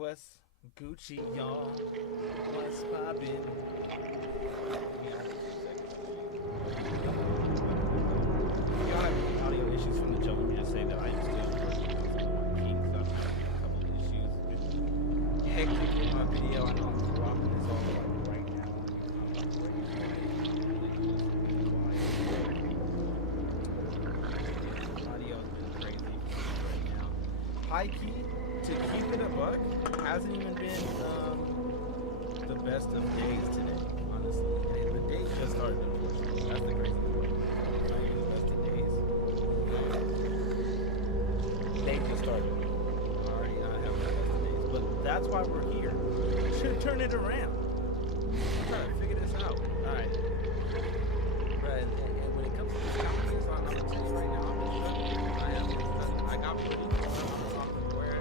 What's Gucci, y'all? What's poppin'? If y'all have any audio issues from the jump, let me just say that I am still working on kinks. I've had a couple of issues. It's been hectic with my video. I know I'm dropping this all like right now. Audio's been crazy right now. High key, to keep it a buck, hasn't even been the best of days today, honestly. And the day just started, unfortunately. That's the crazy part. Not even the best of days. They just started. Already not having the best of days. But that's why we're here. Should turn it around. I'm trying to figure this out. Alright. Right, and when it comes to this company, so I'm gonna tell you right now, I'm been struggling. I have been struggling. I got pretty something where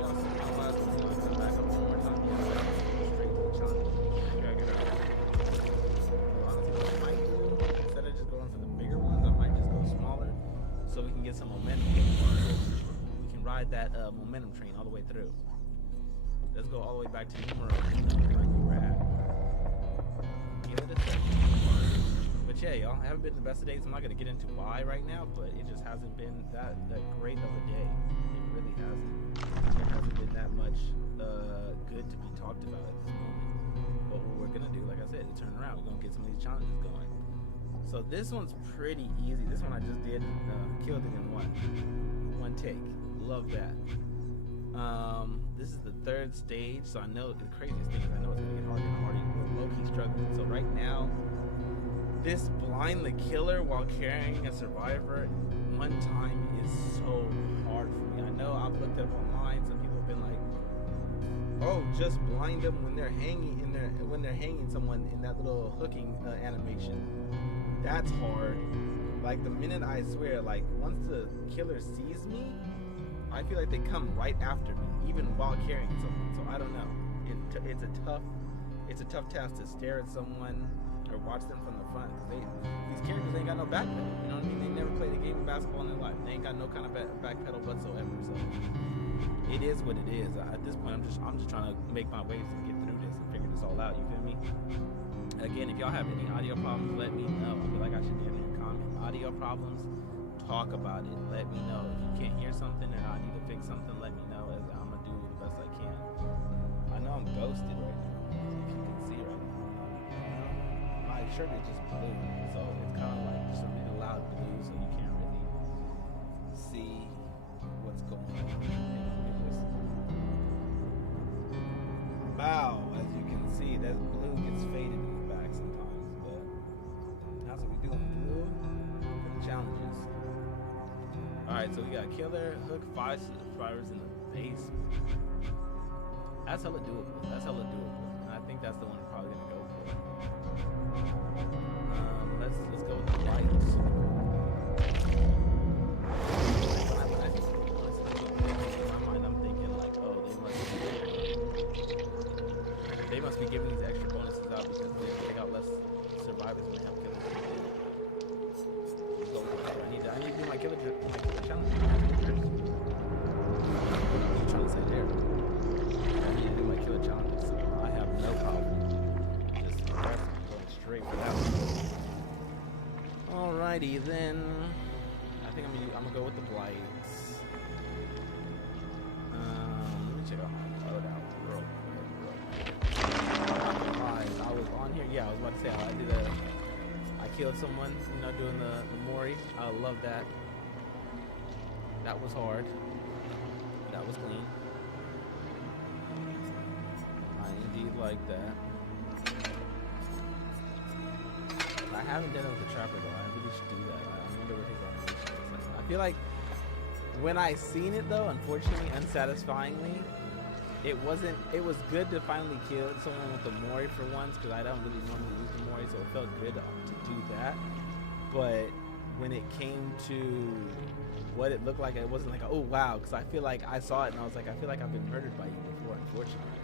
y'all see my last one, I come back up one more time. Yeah, straight to the challenge. Drag it out. Honestly, what I might do, instead of just going for the bigger ones, I might just go smaller so we can get some momentum. We can ride that momentum train all the way through. Let's go all the way back to numero uno, like we were at. Give it a second. But yeah, y'all, I haven't been the best of days. I'm not gonna get into why right now, but it just hasn't been that great of a day. It really hasn't. There hasn't been that much good to be talked about at this moment. But what we're gonna do, like I said, is turn around. We're gonna get some of these challenges going. So this one's pretty easy. This one I just did, killed it in one take. Love that. This is the third stage, so I know the craziest thing is I know it's gonna get harder and harder. We're low-key struggling. So right now, this blind the killer while carrying a survivor one time is so hard for me. I know I've looked up online. Some people have been like, "Oh, just blind them when they're hanging someone in that little hooking animation." That's hard. Like the minute I swear, like once the killer sees me, I feel like they come right after me, even while carrying someone. So I don't know. It's a tough task to stare at someone or watch them from the front, because these characters ain't got no back pedal. You know what I mean? They never played a game of basketball in their life. They ain't got no kind of back pedal whatsoever. So it is what it is. At this point, I'm just trying to make my ways and get through this and figure this all out. You feel me? Again, if y'all have any audio problems, let me know. I feel like I should get in a comment. Audio problems, talk about it. Let me know. If you can't hear something and I need to fix something, let me know. I'm gonna do the best I can. I know I'm ghosted right now, if you can see right now. My shirt is just blue, so it's kind of like just a really loud blue, so you can't really see what's going on. Wow, as you can see, that blue gets faded in the back sometimes, but that's what we do on blue for the challenges. Alright, so we got killer, hook, 5 survivors in the base. That's hella doable. And I think that's the one we're probably gonna go for. Let's go with the lights. When I think in my mind, I'm thinking like, oh, they must be giving these extra bonuses out because they got less survivors than they have killers. Let's go with it. I need to do my killer challenge. What are you trying to say there? I need to do my killer challenges, so I have no problem just going straight for that one. Alrighty then. I think I'm gonna go with the blights. Let me check out my loadout real quick. I was on here. Yeah, I was about to say I killed someone, doing the Mori. I love that. That was hard. That was clean. I indeed like that. I haven't done it with the Trapper though. I really should do that. I wonder what his animation is like. I feel like when I seen it though, unfortunately, unsatisfyingly, it was good to finally kill someone with the Mori for once, because I don't really normally use the Mori, so it felt good to do that. But when it came to what it looked like, it wasn't like, oh wow, because I feel like I saw it and I was like, I feel like I've been murdered by you before, unfortunately.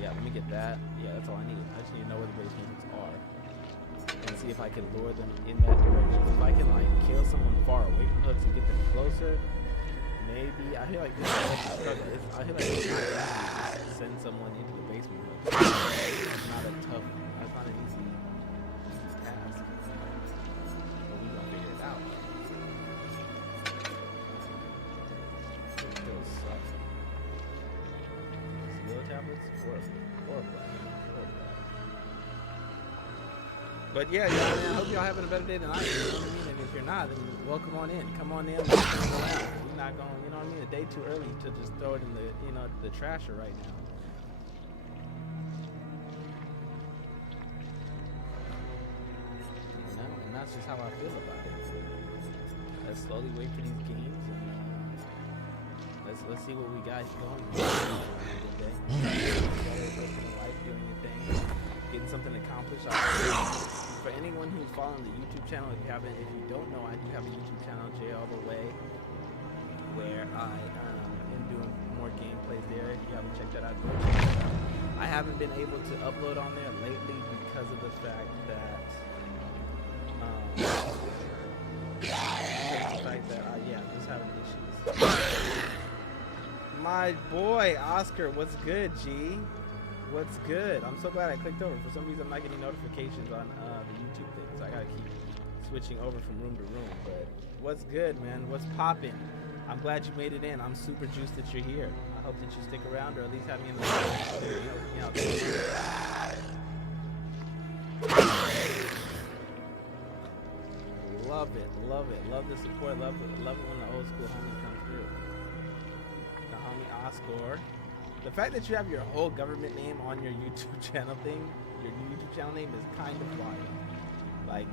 Yeah, let me get that. Yeah, that's all I need. I just need to know where the base movements are and see if I can lure them in that direction. If I can like kill someone someone far away from hooks and get them closer, maybe. I feel like this is a struggle. I feel like it's not easy to send someone into the basement hook. It's not a tough, that's not an easy task. But we gonna figure it out. It still sucks. Skill tablets? Horrible. But yeah, man, I hope y'all having a better day than I am. You know what I mean? And if you're not, then welcome on in. Come on in. Let's turn it around. We're not going, you know what I mean? A day too early to just throw it in the, you know, the trasher right now. You know, and that's just how I feel about it. Let's slowly wait for these games and let's see what we got going. Life, doing your thing, getting something accomplished. For anyone who's following the YouTube channel, if you don't know, I do have a YouTube channel, Jay All The Way, where I am doing more gameplays there. If you haven't checked that out, go check it out. I haven't been able to upload on there lately because of the fact that, I'm just having issues. My boy Oscar, what's good, G? What's good? I'm so glad I clicked over. For some reason, I'm not getting notifications on the YouTube thing, so I gotta keep switching over from room to room. But what's good, man? What's popping? I'm glad you made it in. I'm super juiced that you're here. I hope that you stick around, or at least have me in the Love it, love the support, love it when the old school homies come through. The homie Oscar. The fact that you have your whole government name on your YouTube channel thing, your YouTube channel name is kind of wild. Like,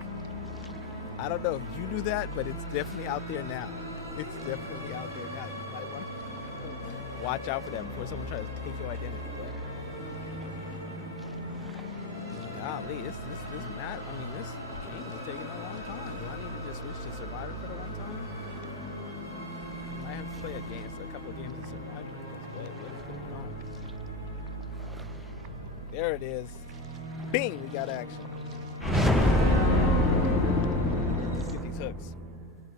I don't know if you do that, but it's definitely out there now. It's definitely out there now. You might want to watch out for that before someone tries to take your identity. Golly, this map, I mean, this game is taking a long time. Do I need to just switch to Survivor for the one time? I have to play a couple of games of Survivor. What is going on? There it is. Bing! We got action.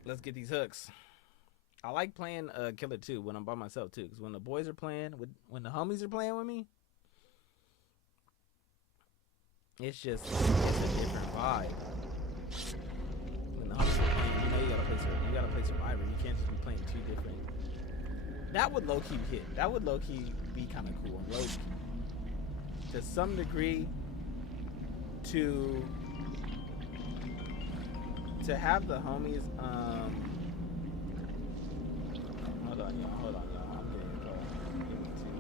Let's get these hooks. I like playing Killer 2 when I'm by myself too, because when the boys are playing, when the homies are playing with me, it's a different vibe. When the homies are playing, you know you gotta play Survivor. You can't just be playing two different. That would low-key hit. That would low-key be kind of cool. Low-key. To some degree, to have the homies, hold on, y'all. I'm getting a call. Give me 2 seconds.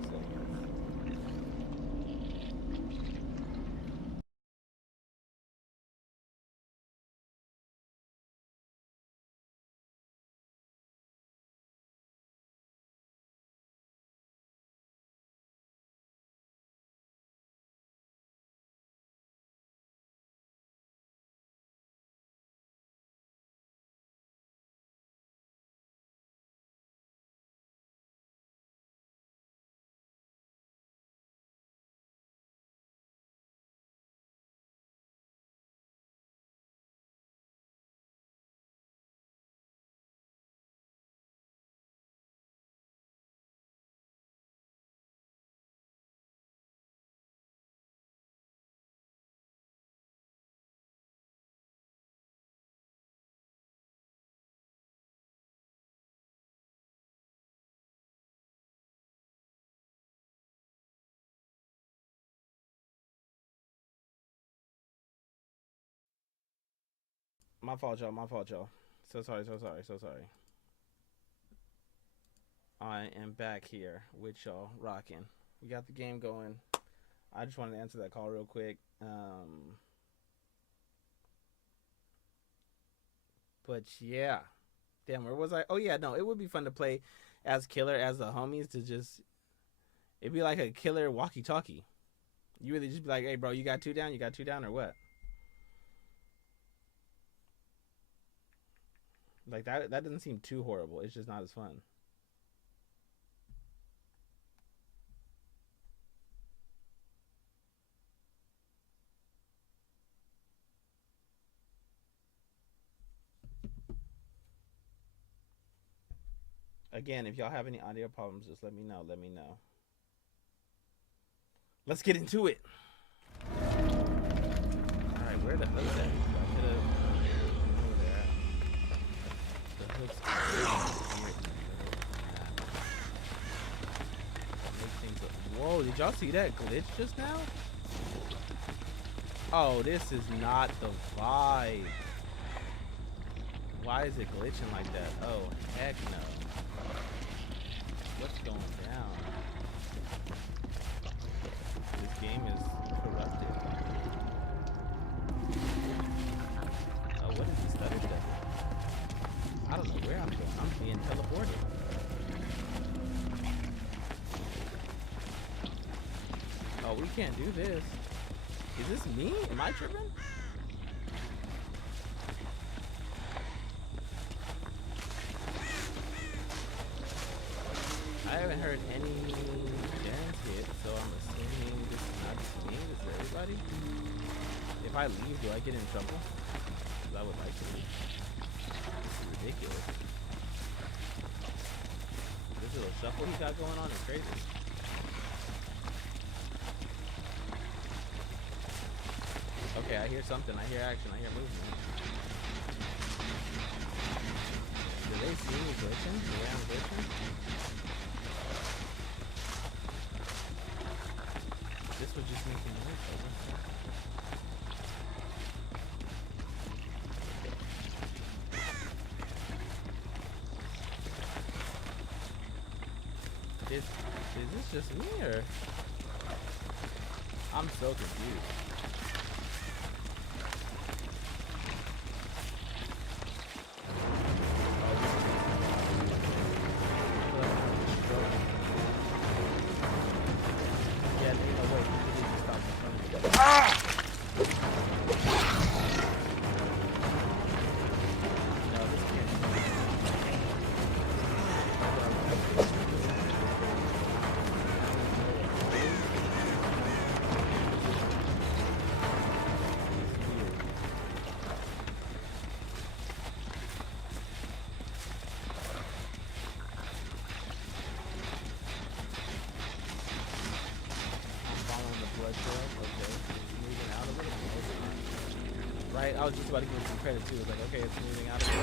My fault, y'all. So sorry. I am back here with y'all, rocking. We got the game going. I just wanted to answer that call real quick. But yeah. Damn, where was I? Oh yeah, no, it would be fun to play as Killer, as the homies, to just, it'd be like a Killer walkie-talkie. You really just be like, hey bro, you got 2 down, or what? Like that doesn't seem too horrible. It's just not as fun. Again, if y'all have any audio problems, just let me know. Let me know. Let's get into it. Alright, where the hell is that? I could have. The hook's weird. Whoa, did y'all see that glitch just now? Oh, this is not the vibe. Why is it glitching like that? Oh, heck no. What's going down? This game is corrupted. Oh, what is this stutter step? I don't know where I'm going. I'm being teleported. Oh, we can't do this. Is this me? Am I tripping? I haven't heard any dance hit, so I'm assuming this is not just me. This is everybody. If I leave, do I get in trouble? Because I would like to leave. This is ridiculous. This little shuffle he got going on is crazy. Okay, I hear something. I hear action. I hear movement. Do they see me glitching? The way I'm glitching? This would just make me noise. Is this just me or? I'm so confused. Right, I was just about to give him some credit too. It's like, okay, it's moving out of here.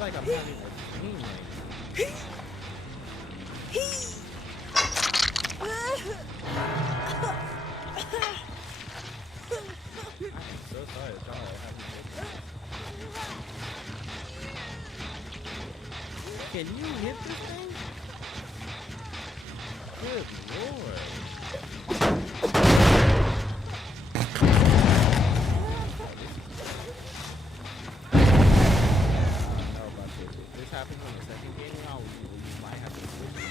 Like I'm having a dream right now. I'm so sorry, Can you hit this thing? Good lord. Happens on the second game now, we might have to switch.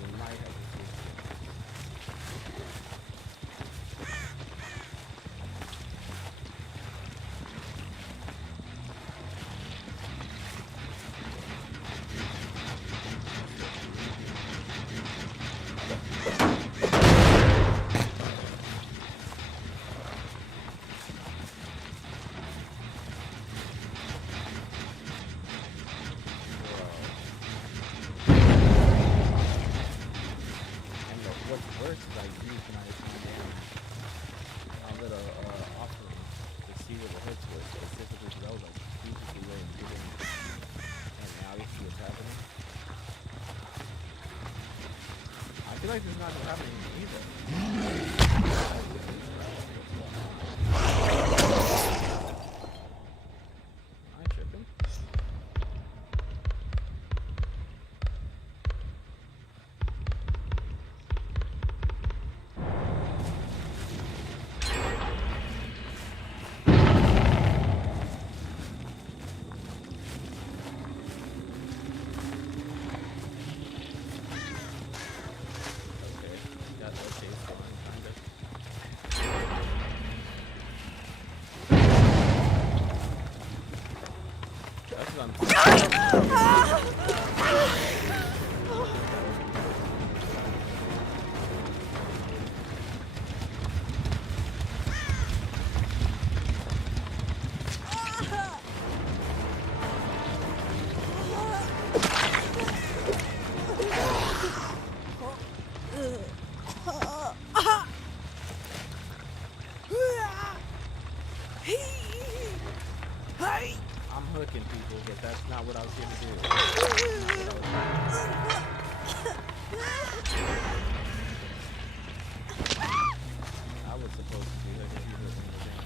We might have to switch. Worse is I used when I was going down a little offering to see where the hits were specifically because I was like strategically where I'm getting, and now you see what's happening. I feel like this is not happening either. I'm hooking people, but that's not what I was here to do. Not what I was supposed to be hooking people in the game.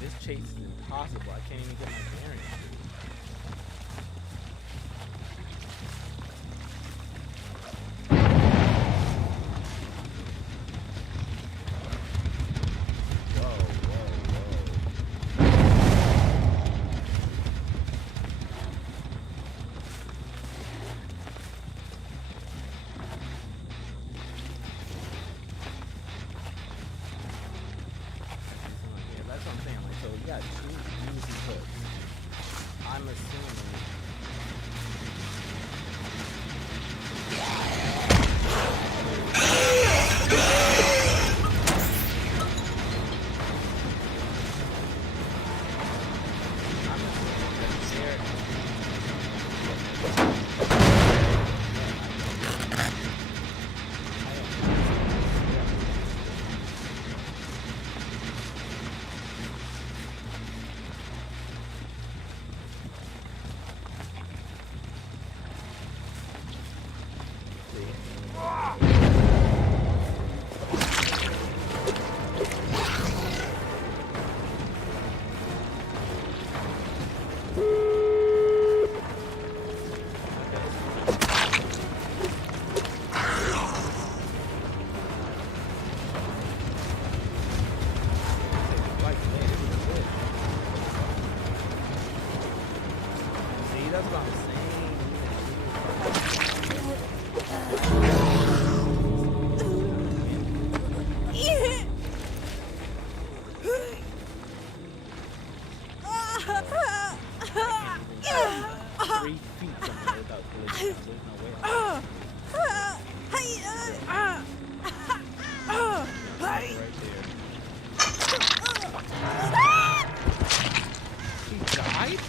This chase is impossible. I can't even get my bearings. That's what I'm saying. Like, so you got two easy hooks. I'm assuming. That's what I'm saying. 3 feet somewhere without collision. There's no way. Right there. She died?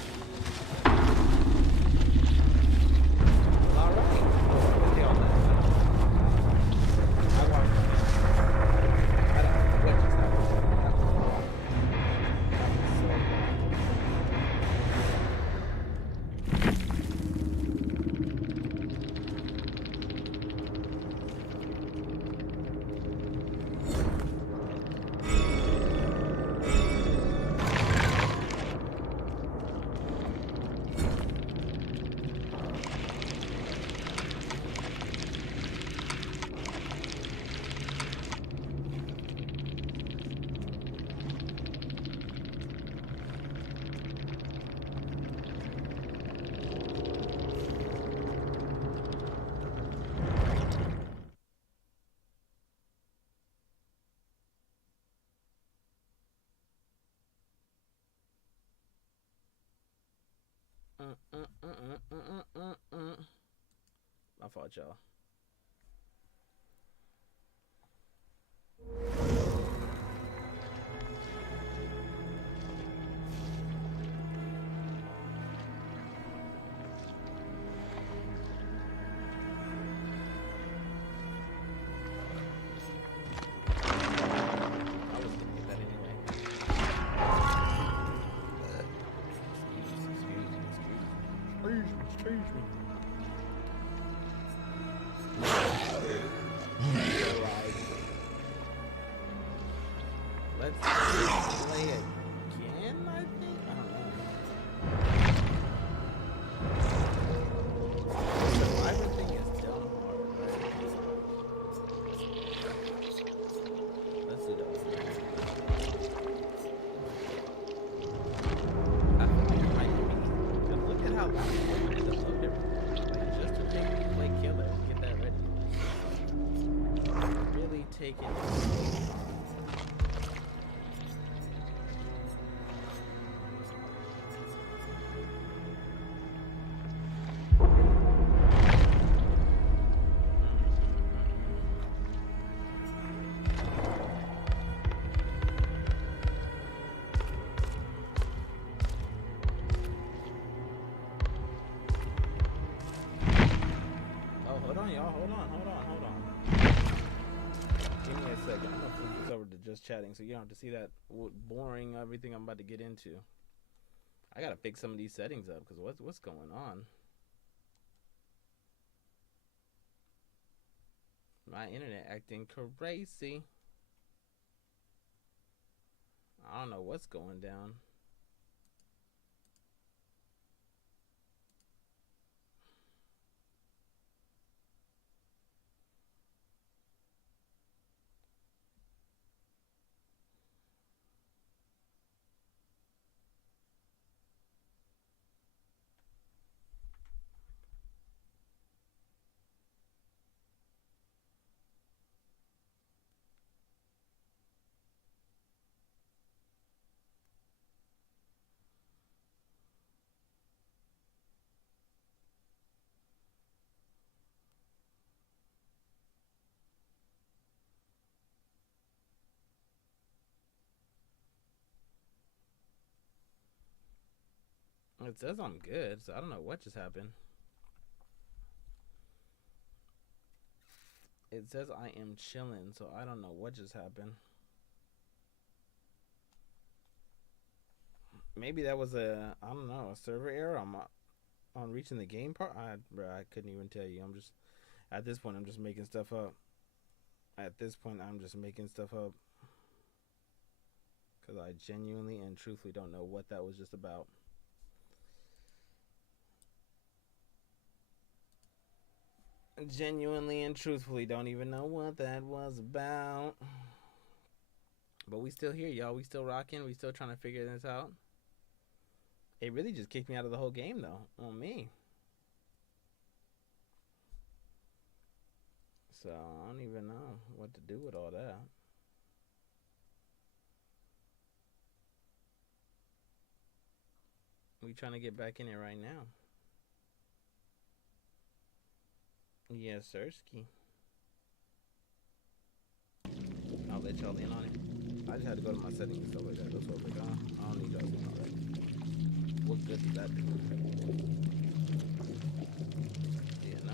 My fault, y'all. Excuse me. Let's play again, I think? I don't know. The survivor thing is dumb hard. on, y'all. Hold on. Give me a second. I'm gonna flip this over to just chatting so you don't have to see that boring everything I'm about to get into. I gotta fix some of these settings up because what's going on? My internet acting crazy. I don't know what's going down. It says I'm good, so I don't know what just happened. It says I am chilling, so I don't know what just happened. Maybe that was a, I don't know, a server error on reaching the game part. Bro, I couldn't even tell you. I'm just, at this point, I'm just making stuff up. Because I genuinely and truthfully don't know what that was just about. Genuinely and truthfully don't even know what that was about. But we still here, y'all. We still rocking. We still trying to figure this out. It really just kicked me out of the whole game, though, on me. So I don't even know what to do with all that. We trying to get back in it right now. Yes, sirski. I'll let y'all in on it. I just had to go to my settings and stuff like that. That's what we're on. I don't need y'all seeing all that. What good does that do? Yeah, no?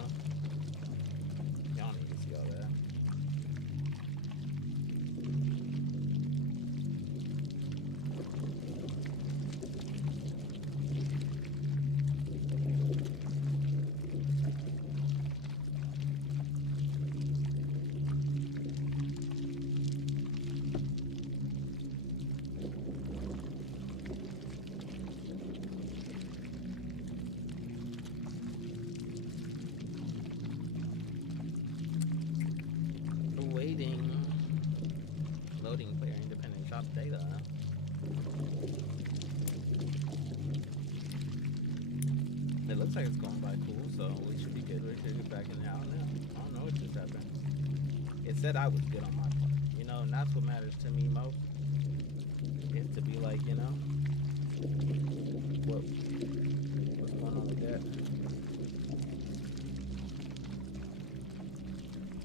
Y'all don't need to see all that. Loading player independent shop data. It looks like it's going by cool, so we should be good. We should get back in there. I don't know what just happened. It said I was good on my part, you know, and that's what matters to me most. Is to be like, you know, what's going on with that?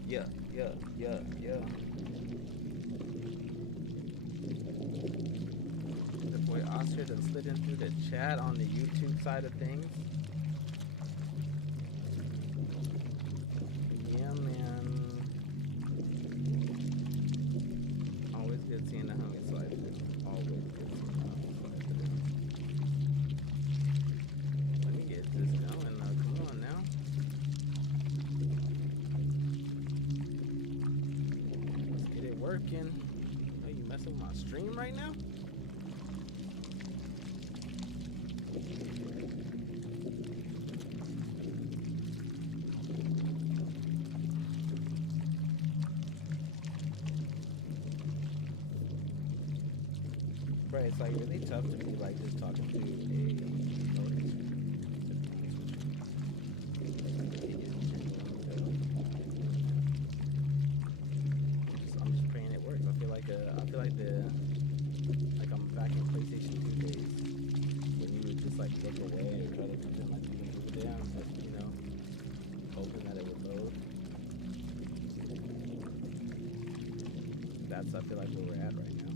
Yeah. The boy Oscar done slid in through the chat on the YouTube side of things. Yeah, man. Always good seeing the homie slide through. Always good seeing the homie slide through. Let me get this going now. Come on now. Let's get it working. Are you messing with my stream right now? Right, it's like really tough to be like just talking to a I'm just praying it works. I feel like I'm back in PlayStation 2 days when you would just like look away or try to pretend like you didn't move it down, just, you know, hoping that it would load. That's, I feel like, where we're at right now.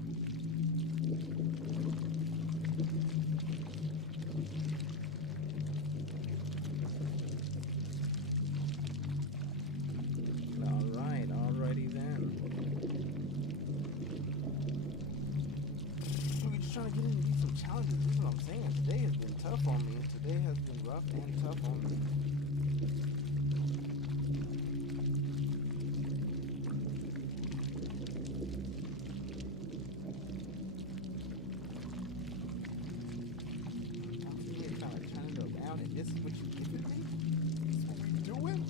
challenges. This is what I'm saying. Today has been tough on me. Today has been rough and tough on me. This is what you giving me? This is what we doing?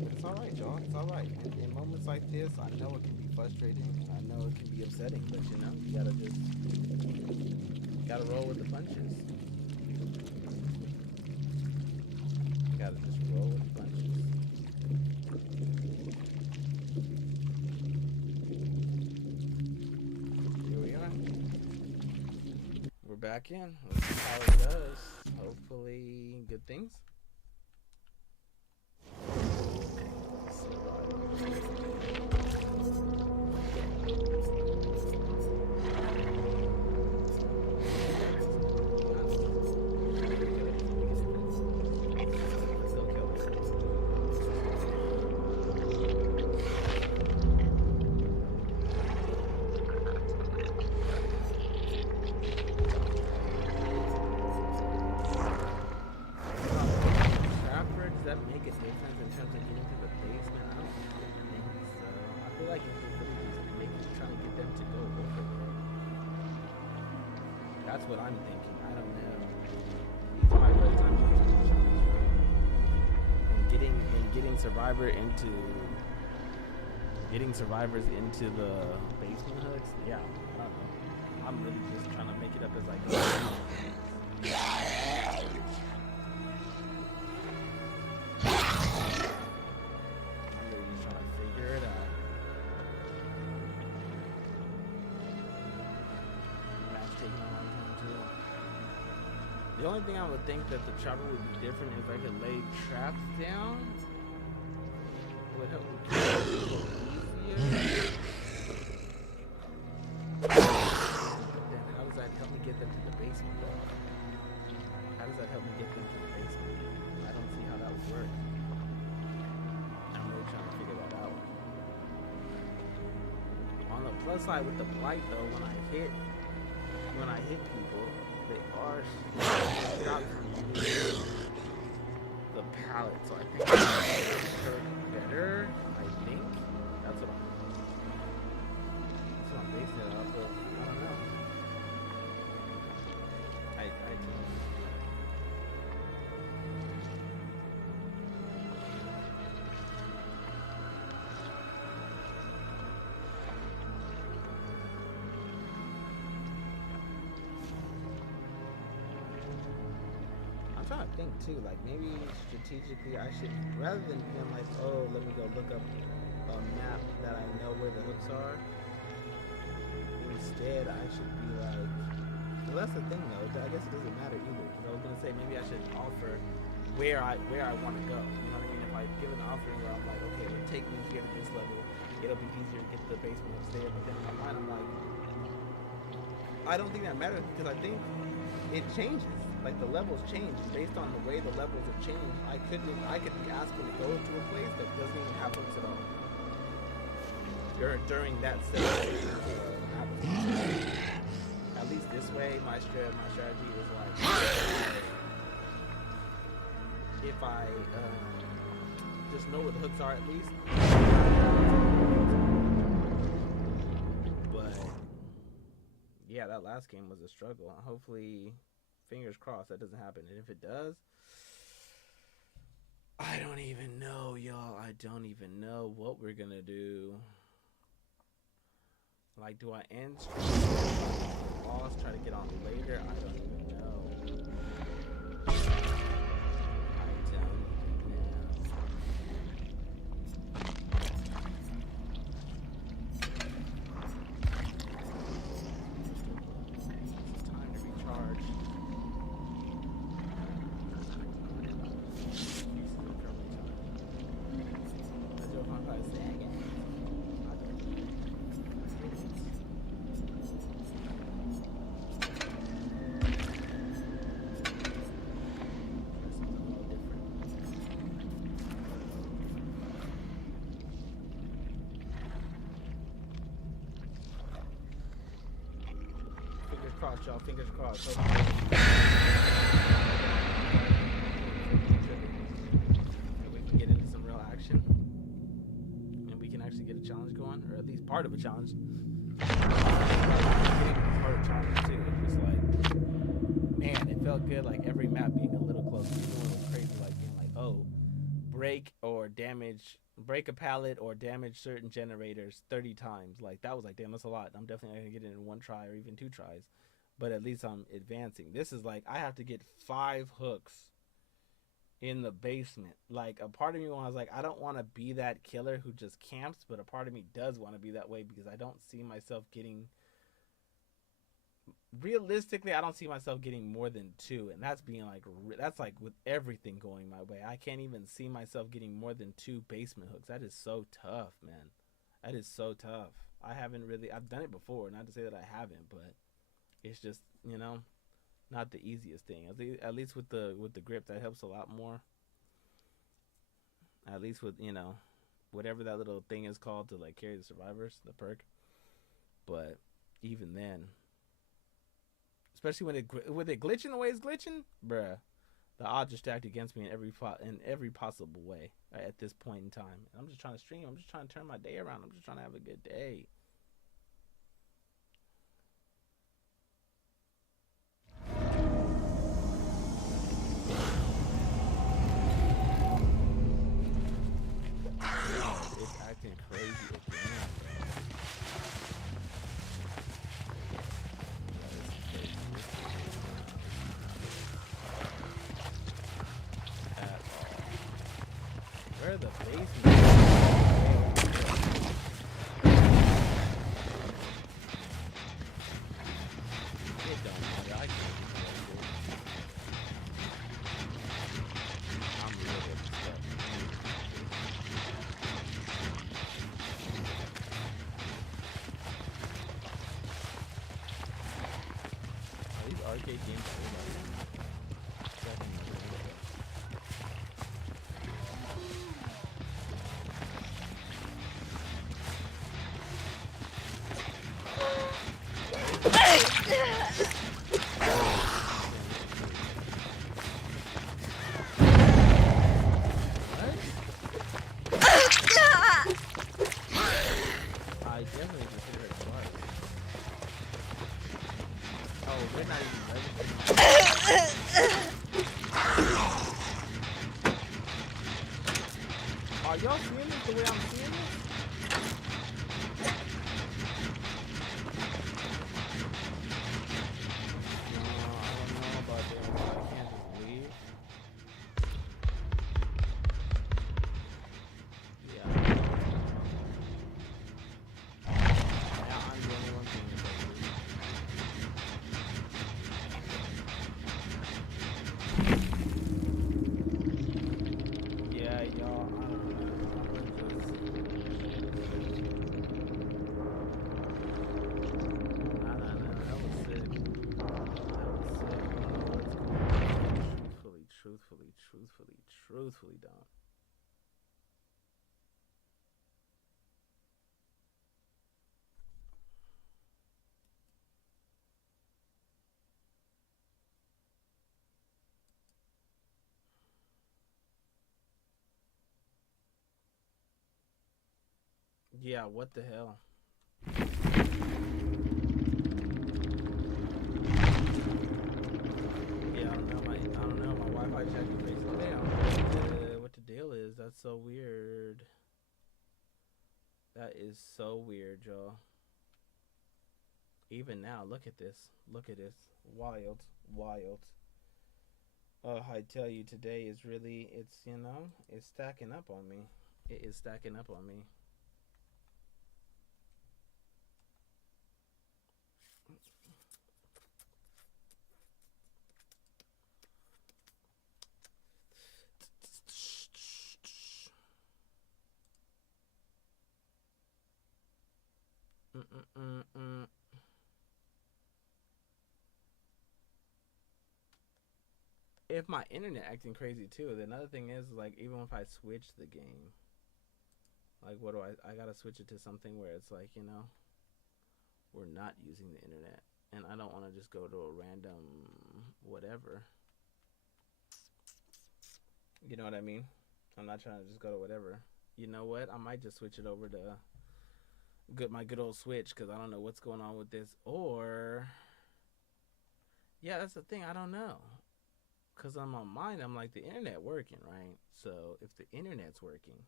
But it's alright, y'all. It's alright. In moments like this, I know it can be frustrating and I know it can be upsetting, but you know, you gotta roll with the punches. You gotta just roll with the punches. Here we are. We're back in. Let's see how it does. Hopefully, good things. That's what I'm thinking. I don't know. It's my first time using the challenge and getting survivors into the basement hooks. Yeah, I don't know. I'm really just trying to make it up as I go. I'm really just trying to figure it out. The only thing I would think that the chopper would be different if I could lay traps down. Would help me keep it a little easier. But then how does that help me get them to the basement though? How does that help me get them to the basement? I don't see how that would work. I'm really trying to figure that out. On the plus side with the blight though, when I hit people, they are stopped from using the pallet, so I think it's better. I think that's what I'm basing it off of. I don't know. I don't know. I'm trying to think too, like maybe strategically I should, rather than being like, oh, let me go look up a map that I know where the hooks are, instead I should be like, well that's the thing though, I guess it doesn't matter either, because I was going to say maybe I should offer where I want to go, you know what I mean? If I give an offering where I'm like, okay, it'll take me here to this level, it'll be easier to get to the basement upstairs, but then in my mind I'm like, I don't think that matters, because I think it changes. Like the levels change, and based on the way the levels have changed, I could be asking to go to a place that doesn't even have hooks at all. During that set, at least this way, my strategy is like, if I just know where the hooks are at least. But yeah, that last game was a struggle. Hopefully, fingers crossed that doesn't happen. And if it does, I don't even know, y'all. I don't even know what we're gonna do. Like, do I end boss, try to get on later? I don't even know. I don't even know. crossed, y'all. Fingers crossed. And we can get into some real action. And we can actually get a challenge going, or at least part of a challenge. Part of a challenge too. It's just like, man, it felt good. Like every map being a little closer. Even when it was crazy, like being like, oh, break a pallet or damage certain generators 30 times. Like that was like, damn, that's a lot. I'm definitely not gonna get it in one try or even 2 tries. But at least I'm advancing. This is like I have to get 5 hooks in the basement. Like a part of me was like, I don't want to be that killer who just camps, but a part of me does want to be that way because I don't see myself getting, realistically, I don't see myself getting more than 2, and that's being like, that's like with everything going my way. I can't even see myself getting more than 2 basement hooks. That is so tough, man. That is so tough. I've done it before, not to say that I haven't, but it's just, not the easiest thing. At least with the grip, that helps a lot more. At least with, whatever that little thing is called to like carry the survivors, the perk. But even then, especially when it glitching the way it's glitching, bruh, the odds are stacked against me in every possible way, right, at this point in time. And I'm just trying to stream. I'm just trying to turn my day around. I'm just trying to have a good day. It's acting crazy again. Where the basement? It don't matter. I can't do that. I'm real with stuff. Are these arcade games cool? Are y'all seeing this the way I'm seeing this? I don't know about that. I can't just leave. Yeah. I'm the only one seeing this. Yeah, y'all. I don't know. Truthfully don't. Yeah, what the hell? Yeah, I don't know. My Wi-Fi checking crazy today. I don't know what the deal is. That's so weird. That is so weird, y'all. Even now, look at this. Look at this. Wild. Wild. Oh, I tell you, today is really, it's stacking up on me. It is stacking up on me. If my internet acting crazy too, the another thing is like even if I switch the game, like what do I gotta switch it to something where it's like, we're not using the internet. And I don't want to just go to a random whatever. You know what I mean? I'm not trying to just go to whatever. You know what? I might just switch it over to my good old Switch because I don't know what's going on with this. Or yeah, that's the thing. I don't know. Because on my mind, I'm like, the internet working, right? So if the internet's working,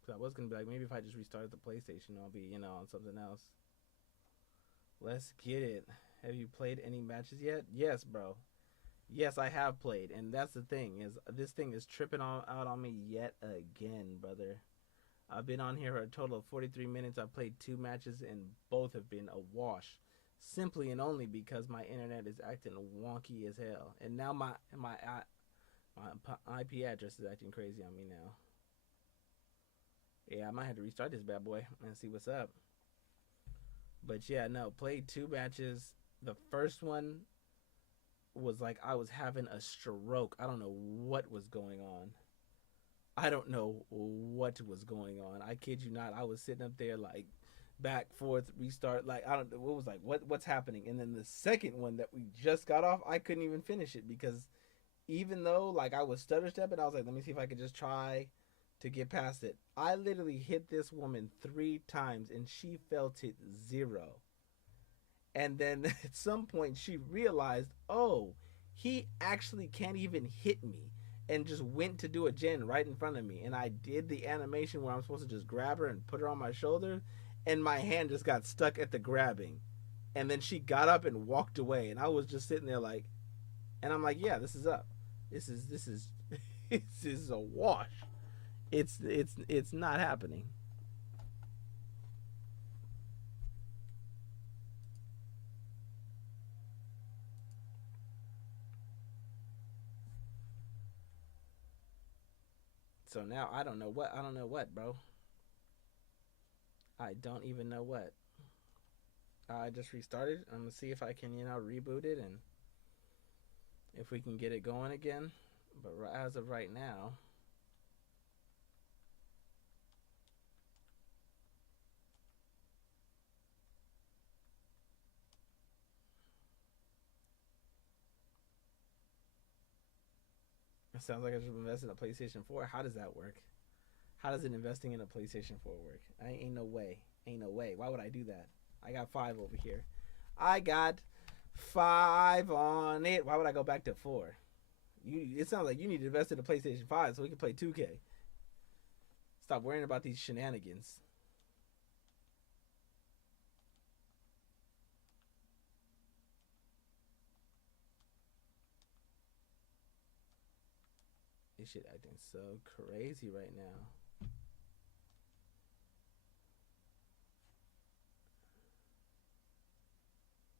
because I was going to be like, maybe if I just restarted the PlayStation, I'll be, on something else. Let's get it. Have you played any matches yet? Yes, bro. Yes, I have played. And that's the thing, is this thing is tripping out on me yet again, brother. I've been on here for a total of 43 minutes. I've played 2 matches, and both have been a wash. Simply and only because my internet is acting wonky as hell, and now my IP address is acting crazy on me now. Yeah, I might have to restart this bad boy and see what's up. But yeah, no, played 2 matches. The first one was like I was having a stroke. I don't know what was going on. I kid you not. I was sitting up there like back, forth, restart. Like I don't know what was like what's happening. And then the second one that we just got off, I couldn't even finish it because even though like I was stutter stepping, I was like, let me see if I could just try to get past it. I literally hit this woman 3 times and she felt it 0. And then at some point she realized, oh, he actually can't even hit me, and just went to do a gen right in front of me. And I did the animation where I'm supposed to just grab her and put her on my shoulder, and my hand just got stuck at the grabbing. And then she got up and walked away, and I was just sitting there like, and I'm like, yeah, this is up. This is this is a wash. It's not happening. So now I don't know what, bro. I don't even know what. I just restarted. I'm gonna see if I can, reboot it and if we can get it going again. But as of right now, it sounds like I should invest in a PlayStation 4. How does that work? How does it investing in a PlayStation 4 work? Ain't no way. Ain't no way. Why would I do that? I got 5 over here. I got 5 on it. Why would I go back to 4? It sounds like you need to invest in a PlayStation 5 so we can play 2K. Stop worrying about these shenanigans. This shit acting so crazy right now.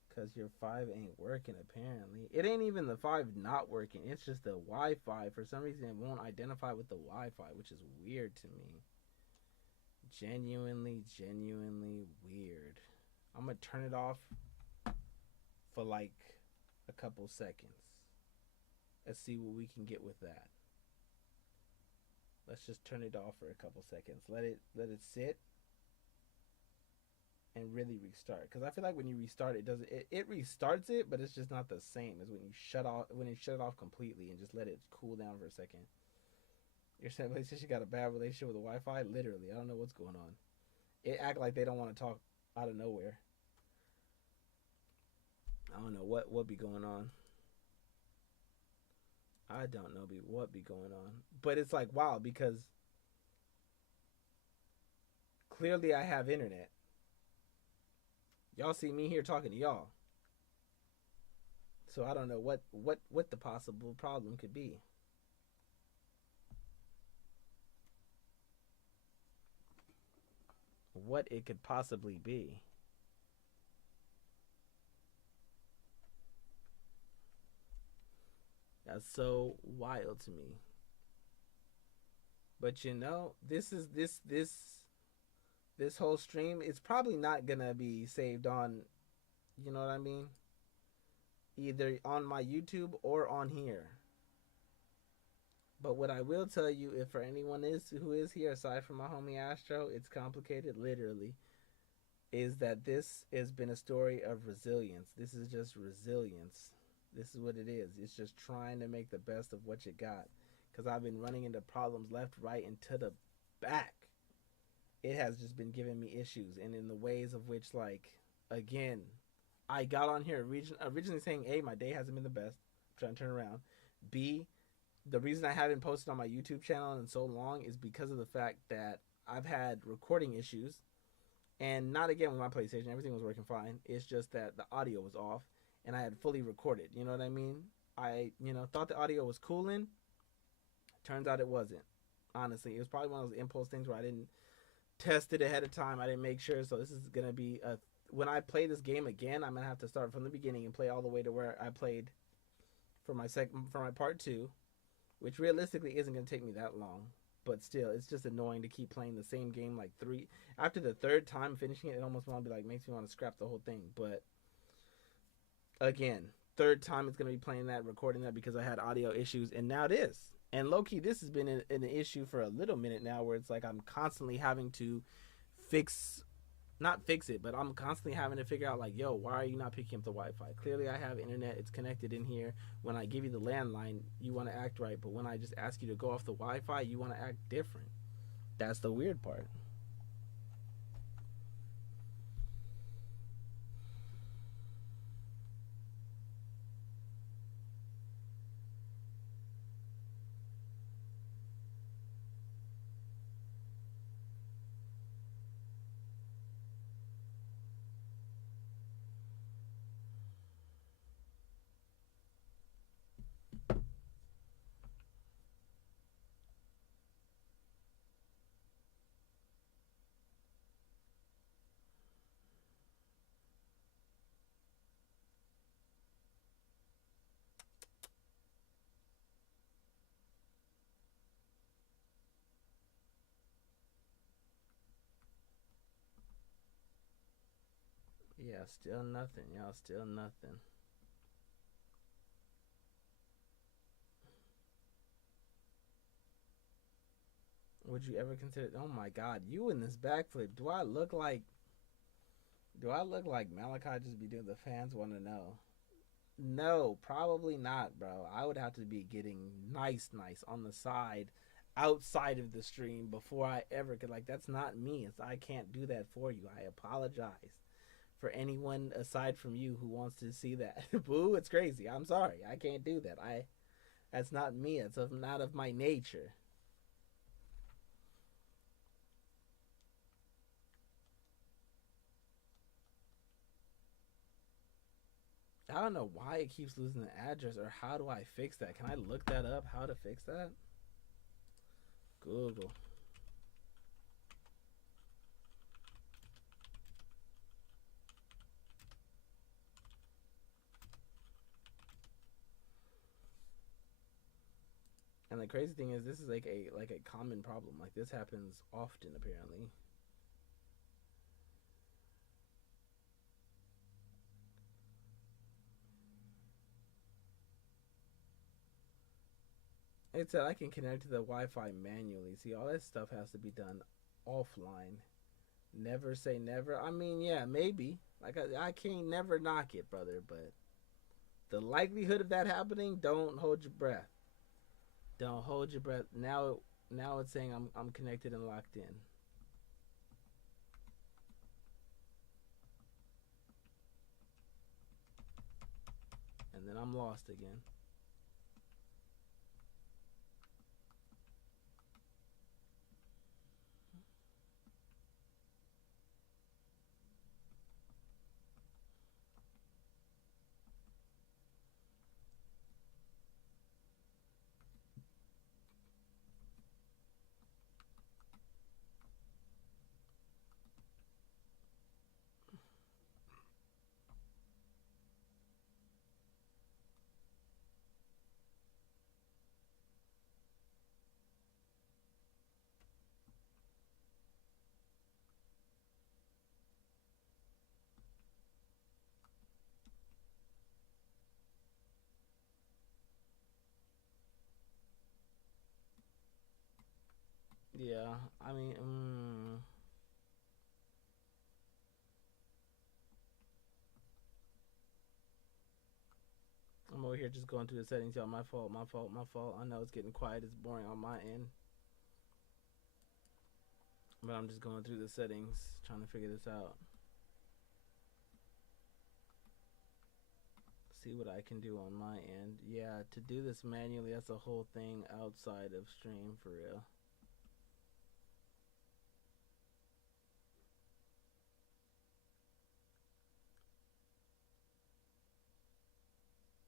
Because your 5 ain't working, apparently. It ain't even the 5 not working. It's just the Wi-Fi. For some reason, it won't identify with the Wi-Fi, which is weird to me. Genuinely weird. I'm going to turn it off for like a couple seconds. Let's see what we can get with that. Let's just turn it off for a couple seconds. Let it sit and really restart, because I feel like when you restart it restarts it, but it's just not the same as when you shut it off completely and just let it cool down for a second. You're saying PlayStation got a bad relationship with the Wi-Fi? Literally, I don't know what's going on. It act like they don't want to talk out of nowhere. I don't know what be going on. I don't know what be going on. But it's like, wow, because clearly I have internet. Y'all see me here talking to y'all. So I don't know what the possible problem could be. What it could possibly be. That's so wild to me. But this whole stream, it's probably not gonna be saved on, you know what I mean? Either on my YouTube or on here. But what I will tell you, if for anyone who is here aside from my homie Astro, it's complicated, literally. is that this has been a story of resilience. This is just resilience. This is what it is. It's just trying to make the best of what you got. Because I've been running into problems left, right, and to the back. It has just been giving me issues. And in the ways of which, like, again, I got on here originally saying, A, my day hasn't been the best. I'm trying to turn around. B, the reason I haven't posted on my YouTube channel in so long is because of the fact that I've had recording issues, and not again with my PlayStation. Everything was working fine. It's just that the audio was off, and I had fully recorded. You know what I mean? I thought the audio was cooling. Turns out it wasn't. Honestly, it was probably one of those impulse things where I didn't test it ahead of time. I didn't make sure. So this is gonna be a when I play this game again, I'm gonna have to start from the beginning and play all the way to where I played for my part two, which realistically isn't gonna take me that long. But still, it's just annoying to keep playing the same game like three. After the third time finishing it, it almost want to be like makes me want to scrap the whole thing. But again, third time it's gonna be playing that, recording that because I had audio issues, and now it is. And low key, this has been an issue for a little minute now, where it's like I'm constantly having to fix, not fix it, but I'm constantly having to figure out like, yo, why are you not picking up the Wi-Fi? Clearly, I have internet; it's connected in here. When I give you the landline, you want to act right, but when I just ask you to go off the Wi-Fi, you want to act different. That's the weird part. Yeah, still nothing, y'all. Still nothing. Would you ever consider? Oh my God, you in this backflip? Do I look like Malachi? Just be doing the fans want to know. No, probably not, bro. I would have to be getting nice, nice on the side, outside of the stream before I ever could. Like that's not me. I can't do that for you. I apologize for anyone aside from you who wants to see that. Boo, it's crazy. I'm sorry. I can't do that. That's not me. It's not of my nature. I don't know why it keeps losing the address, or how do I fix that? Can I look that up? How to fix that? Google. And the crazy thing is, this is like a common problem. Like this happens often, apparently. It said I can connect to the Wi-Fi manually. See, all that stuff has to be done offline. Never say never. I mean, yeah, maybe. Like I can't never knock it, brother. But the likelihood of that happening, don't hold your breath. Don't hold your breath. Now it's saying I'm connected and locked in, and then I'm lost again. Yeah, I mean, over here just going through the settings, y'all. My fault. I know it's getting quiet. It's boring on my end. But I'm just going through the settings, trying to figure this out. See what I can do on my end. Yeah, to do this manually, that's a whole thing outside of stream, for real.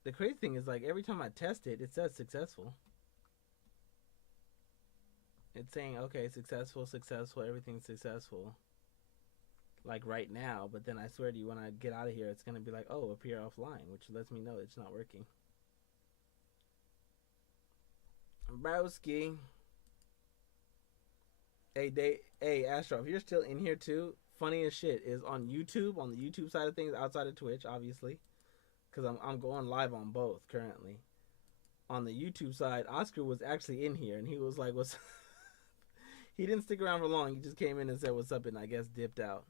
The crazy thing is, like, every time I test it, it says successful. It's saying, okay, successful, everything's successful. Like right now, but then I swear to you, when I get out of here, it's gonna be like, oh, appear offline, which lets me know it's not working. Browski. Hey, Astro, if you're still in here too, funny as shit is on YouTube, on the YouTube side of things, outside of Twitch, obviously, because I'm going live on both currently. On the YouTube side, Oscar was actually in here, and he was like, what's... He didn't stick around for long. He just came in and said what's up and I guess dipped out.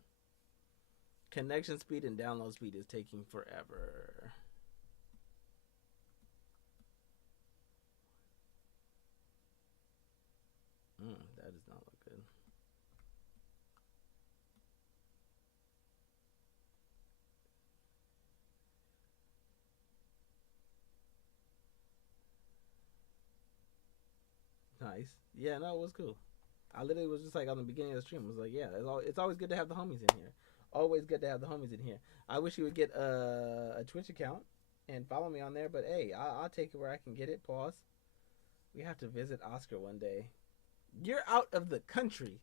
Connection speed and download speed is taking forever. That does not look good. Nice. Yeah, no, it was cool. I literally was just like on the beginning of the stream, I was like, yeah, it's always good to have the homies in here. Always good to have the homies in here. I wish you would get a Twitch account and follow me on there, but hey, I'll take it where I can get it. Pause. We have to visit Oscar one day. You're out of the country.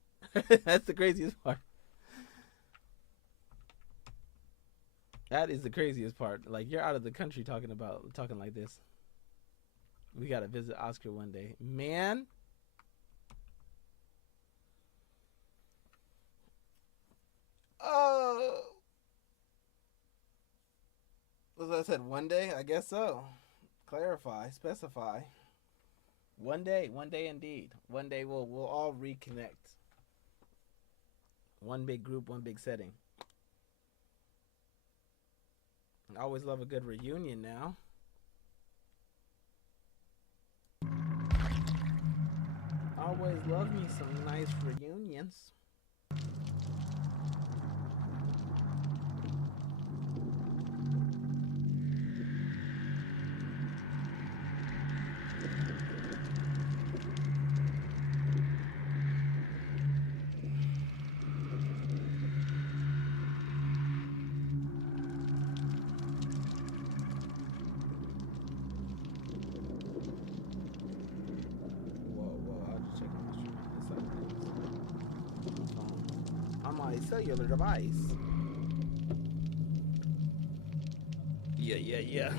That's the craziest part. That is the craziest part. Like, you're out of the country talking like this. We gotta visit Oscar one day. Man. Oh. As I said, one day? I guess so. Clarify, specify. One day indeed. One day we'll all reconnect. One big group, one big setting. I always love a good reunion now. Always love me some nice reunions. Cellular device. Yeah.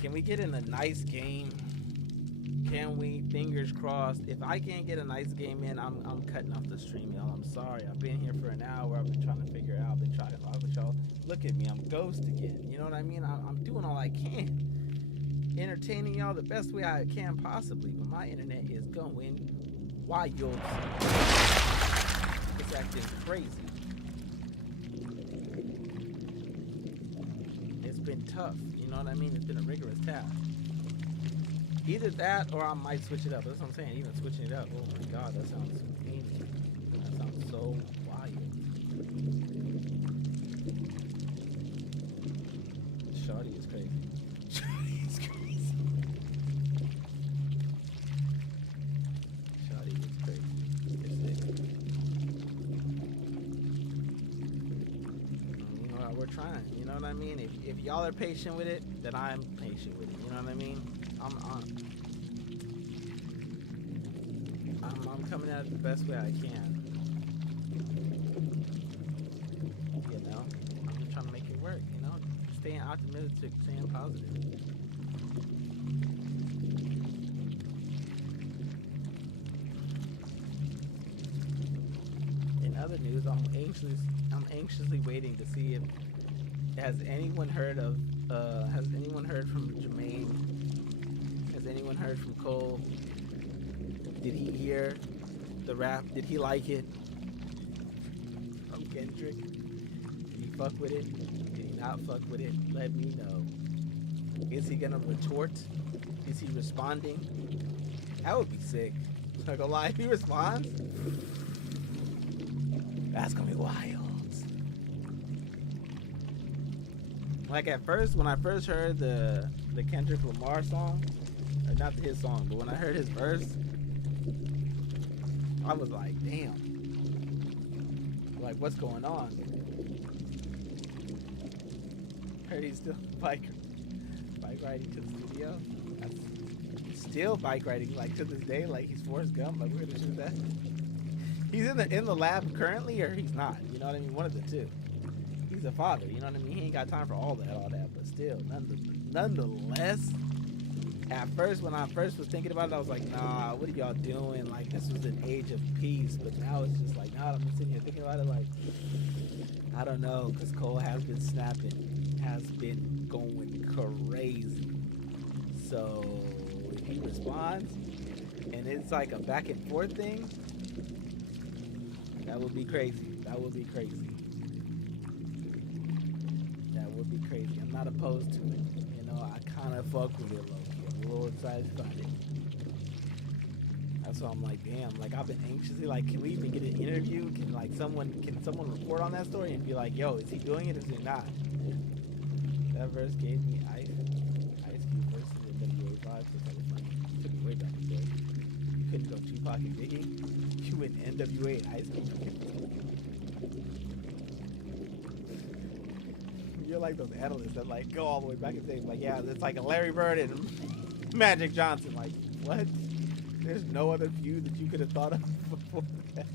Can we get in a nice game? Can we? Fingers crossed. If I can't get a nice game in, I'm cutting off the stream, y'all. I'm sorry. I've been here for an hour. I've been trying to figure it out. I've been trying to talk with y'all. Look at me. I'm ghost again. You know what I mean? I'm doing all I can. Entertaining y'all the best way I can possibly. But my internet is going wild. It's acting crazy. It's been tough, you know what I mean? It's been a rigorous task. Either that or I might switch it up. That's what I'm saying. Even switching it up. Oh my god, that sounds amazing. That sounds so wild. Shawty is crazy. Shawty is crazy. Shawty is crazy. It's sick. We're trying, you know what I mean? If y'all are patient with it, then I'm patient with it. You know what I mean? I'm coming at it the best way I can. You know, I'm just trying to make it work. You know, staying optimistic, staying positive. In other news, I'm anxiously waiting to see if has anyone heard from Jermaine? Has anyone heard from Cole? Did he hear the rap? Did he like it? From Kendrick? Did he fuck with it? Did he not fuck with it, let me know. Is he gonna retort? Is he responding? That would be sick. Not gonna lie, if he responds, that's gonna be wild. Like at first, when I first heard the Kendrick Lamar song, or not his song, but when I heard his verse, I was like, damn. Like, what's going on? Heard he's still bike riding to the studio. That's still bike riding, like to this day, like he's Forrest Gump. Like we're gonna shoot that. He's in the lab currently, or he's not. You know what I mean? One of the two. He's a father. You know what I mean? He ain't got time for all that. But still, nonetheless. At first, when I first was thinking about it, I was like, nah, what are y'all doing? Like, this was an age of peace. But now it's just like, nah, I'm sitting here thinking about it like, I don't know, because Cole has been snapping, has been going crazy. So, if he responds, and it's like a back and forth thing, that would be crazy. That would be crazy. That would be crazy. I'm not opposed to it. You know, I kind of fuck with it, low. A little excited about it. That's why I'm like, damn. Like I've been anxiously like, can we even get an interview? Can someone report on that story and be like, yo, is he doing it? Is he not? That verse gave me Ice Cube versus the NWA vibe. So that was like, took me way back in the day. You couldn't go Tupac and Biggie. You went NWA and Ice Cube. You're like those analysts that like go all the way back and say like, yeah, it's like a Larry Bird and Magic Johnson. Like, what? There's no other feud that you could have thought of before that.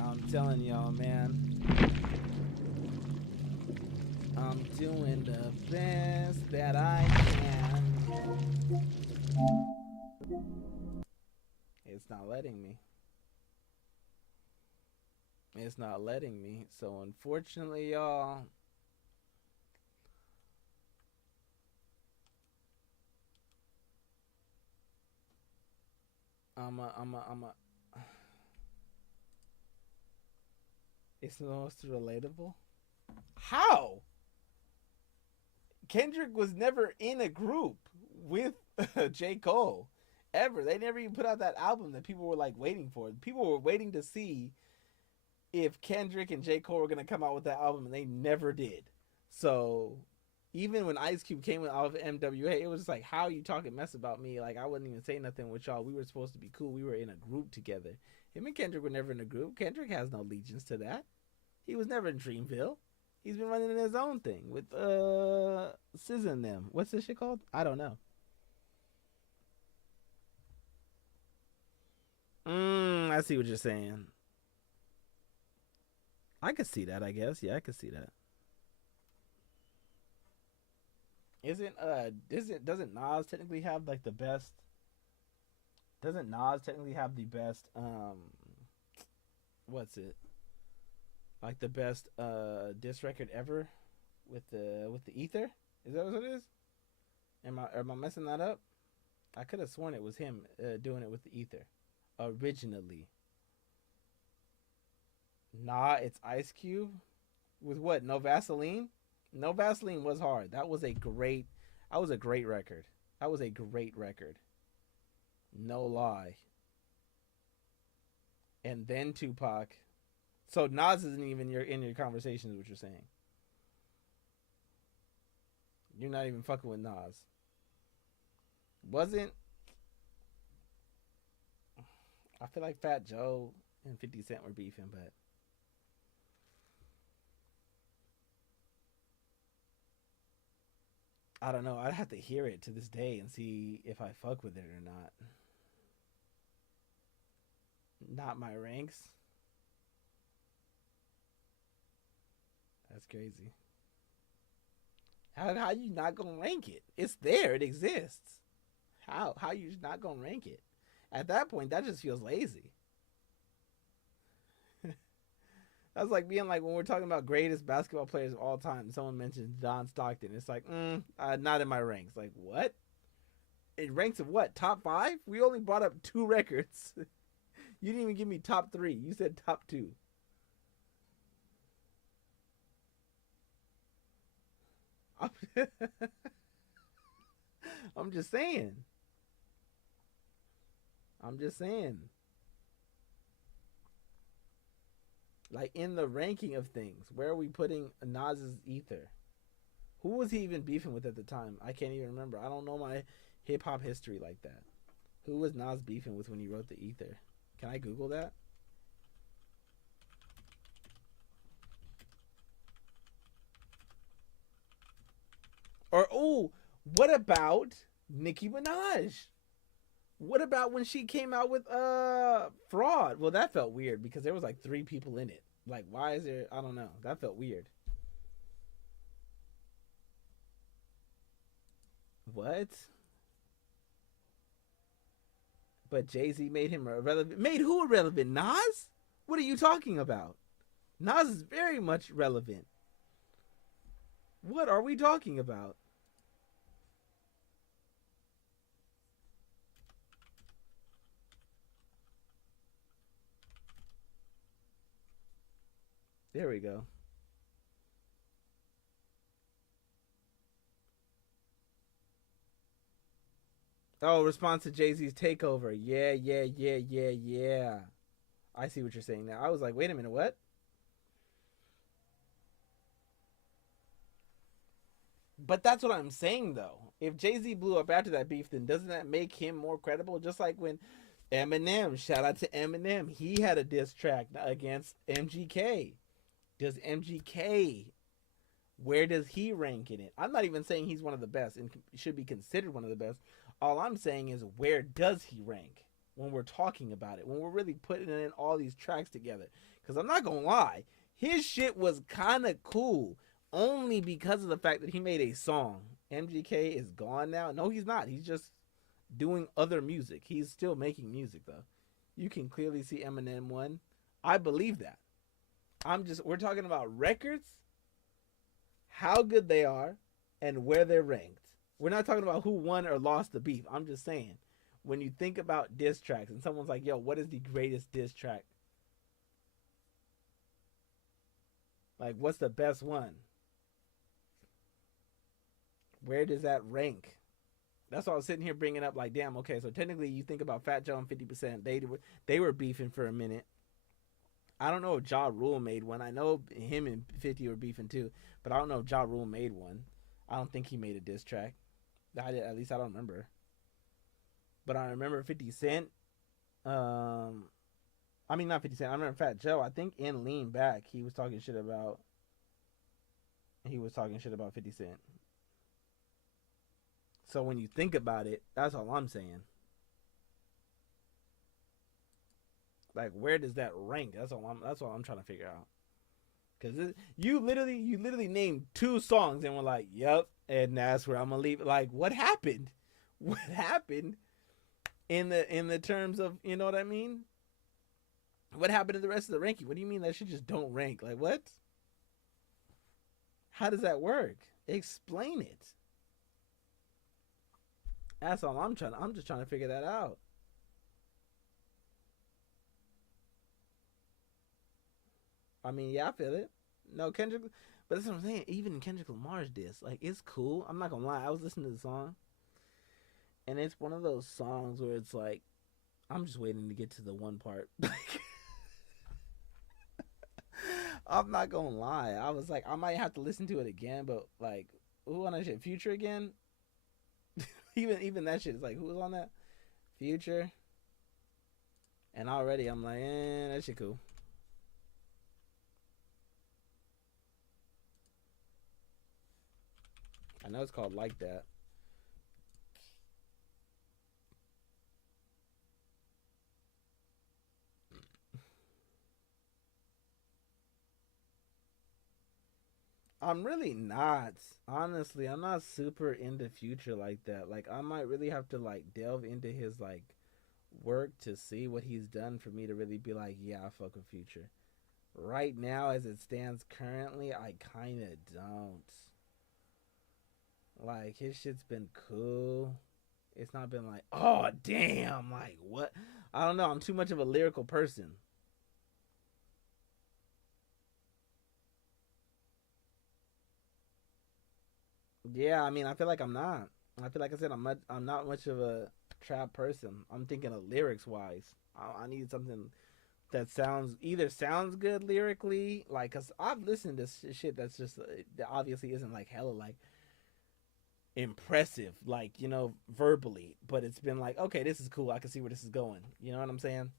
I'm telling y'all, man. I'm doing the best that I can. It's not letting me. It's not letting me. So unfortunately, y'all, I'm a. It's the most relatable. How? Kendrick was never in a group with J. Cole. Ever. They never even put out that album that people were like waiting for. People were waiting to see if Kendrick and J. Cole were going to come out with that album, and they never did. So even when Ice Cube came out of MWA, it was just like, how are you talking mess about me? Like, I wouldn't even say nothing with y'all. We were supposed to be cool. We were in a group together. Him and Kendrick were never in a group. Kendrick has no allegiance to that. He was never in Dreamville. He's been running his own thing with SZA and them. What's this shit called? I don't know. I see what you're saying. I could see that, I guess. Yeah, I could see that. Doesn't Nas technically have like the best? Doesn't Nas technically have the best? What's it? Like the best diss record ever with the Ether? Is that what it is? Am I messing that up? I could have sworn it was him doing it with the Ether originally. Nah, it's Ice Cube with what? No Vaseline. No Vaseline was hard. That was a great. That was a great record. That was a great record. No lie. And then Tupac. So Nas isn't even in your conversations. What you're saying? You're not even fucking with Nas. Wasn't. I feel like Fat Joe and 50 Cent were beefing, but I don't know. I'd have to hear it to this day and see if I fuck with it or not. Not my ranks. That's crazy. How you not gonna rank it? It's there. It exists. How you not gonna rank it? At that point, that just feels lazy. That's like being like when we're talking about greatest basketball players of all time. Someone mentions John Stockton. It's like, not in my ranks. Like what? It ranks of what? Top five? We only brought up two records. You didn't even give me top 3. You said top 2. I'm, I'm just saying. I'm just saying. Like in the ranking of things, where are we putting Nas's Ether? Who was he even beefing with at the time? I can't even remember. I don't know my hip hop history like that. Who was Nas beefing with when he wrote the Ether? Can I Google that? Or oh, what about Nicki Minaj? What about when she came out with Fraud? Well, that felt weird because there was like 3 people in it. Like, why is there? I don't know. That felt weird. What? But Jay Z made him irrelevant. Made who irrelevant? Nas? What are you talking about? Nas is very much relevant. What are we talking about? There we go. Oh, response to Jay Z's takeover. Yeah, yeah, yeah, yeah, yeah. I see what you're saying now. I was like, wait a minute, what? But that's what I'm saying though. If Jay Z blew up after that beef, then doesn't that make him more credible? Just like when Eminem, shout out to Eminem, he had a diss track against MGK. Does MGK, where does he rank in it? I'm not even saying he's one of the best and should be considered one of the best. All I'm saying is where does he rank when we're talking about it, when we're really putting in all these tracks together? Because I'm not gonna lie, his shit was kind of cool only because of the fact that he made a song. MGK is gone now. No, he's not. He's just doing other music. He's still making music though. You can clearly see Eminem won. I believe that. We're talking about records, how good they are, and where they're ranked. We're not talking about who won or lost the beef. I'm just saying, when you think about diss tracks and someone's like, yo, what is the greatest diss track? Like, what's the best one? Where does that rank? That's why I was sitting here bringing up, like, damn, okay, so technically you think about Fat Joe and 50%, they were beefing for a minute. I don't know if Ja Rule made one. I know him and 50 were beefing too, but I don't know if Ja Rule made one. I don't think he made a diss track. At least I don't remember. But I remember 50 Cent. Um, I mean, not 50 Cent. I remember Fat Joe. I think in Lean Back, he was talking shit about. He was talking shit about 50 Cent. So when you think about it, that's all I'm saying. Like, where does that rank? That's all I'm trying to figure out. Because you literally named 2 songs and were like, "Yep," and that's where I'm gonna leave it. Like, what happened? What happened in the terms of, you know what I mean? What happened to the rest of the ranking? What do you mean that shit just don't rank? Like, what? How does that work? Explain it. That's all I'm trying. I'm just trying to figure that out. I mean, yeah, I feel it. No, Kendrick, but that's what I'm saying. Even Kendrick Lamar's diss, like, it's cool. I'm not gonna lie. I was listening to the song, and it's one of those songs where it's like, I'm just waiting to get to the one part. I'm not gonna lie. I was like, I might have to listen to it again, but like, who on that shit? Future again? Even that shit is like, who was on that? Future. And already I'm like, that shit cool. I know it's called Like That. I'm really not. Honestly, I'm not super into Future like that. Like, I might really have to like delve into his like work to see what he's done for me to really be like, yeah, I fuck with Future. Right now, as it stands currently, I kind of don't. Like, his shit's been cool. It's not been like, oh damn, like what? I don't know. I'm too much of a lyrical person. Yeah, I mean, I feel like I'm not. I feel like I said I'm not much of a trap person. I'm thinking of lyrics wise. I need something that sounds good lyrically, like, cause I've listened to shit that's just that obviously isn't like hella like impressive, like, you know, verbally, but it's been like, okay, this is cool. I can see where this is going. You know what I'm saying?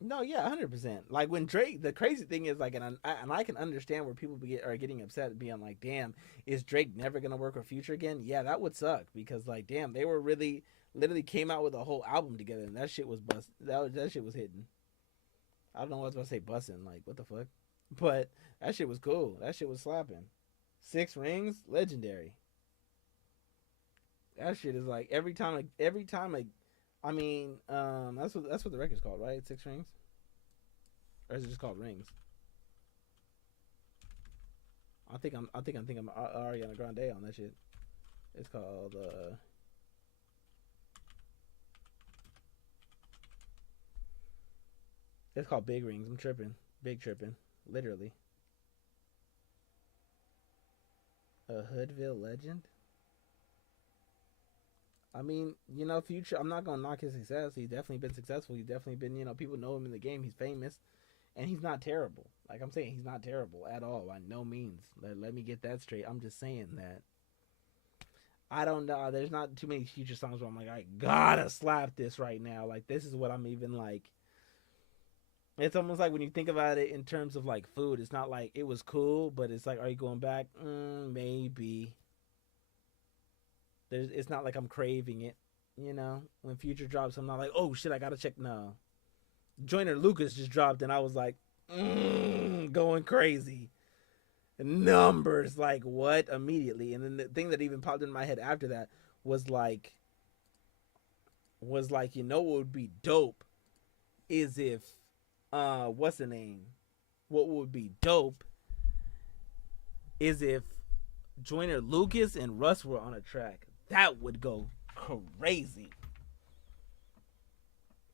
No, yeah, 100%. Like when Drake, the crazy thing is like, and I can understand where people are getting upset, being like, "Damn, is Drake never gonna work with Future again?" Yeah, that would suck because like, damn, they were really literally came out with a whole album together, and that shit was bust. That shit was hitting. I don't know what I was about to say, busting. Like, what the fuck? But that shit was cool. That shit was slapping. Six Rings, legendary. That shit is like I mean, that's what the record's called, right? Six Rings, or is it just called Rings? I'm thinking Ariana Grande on that shit. It's called it's called Big Rings. I'm tripping, big tripping, literally. A Hoodville legend. I mean, you know, Future. I'm not gonna knock his success. He's definitely been successful. He's definitely been, you know, people know him in the game. He's famous, and he's not terrible. Like I'm saying, he's not terrible at all. By no means. Let me get that straight. I'm just saying that I don't know. There's not too many Future songs where I'm like, I gotta slap this right now. Like this is what I'm even like. It's almost like when you think about it in terms of like food. It's not like it was cool, but it's like, are you going back? Maybe. It's not like I'm craving it, you know. When Future drops, I'm not like, oh shit, I gotta check. No, Joyner Lucas just dropped, and I was like, going crazy. Numbers, like what? Immediately, and then the thing that even popped in my head after that was like, you know, what would be dope is if, what's the name? What would be dope is if Joyner Lucas and Russ were on a track. That would go crazy.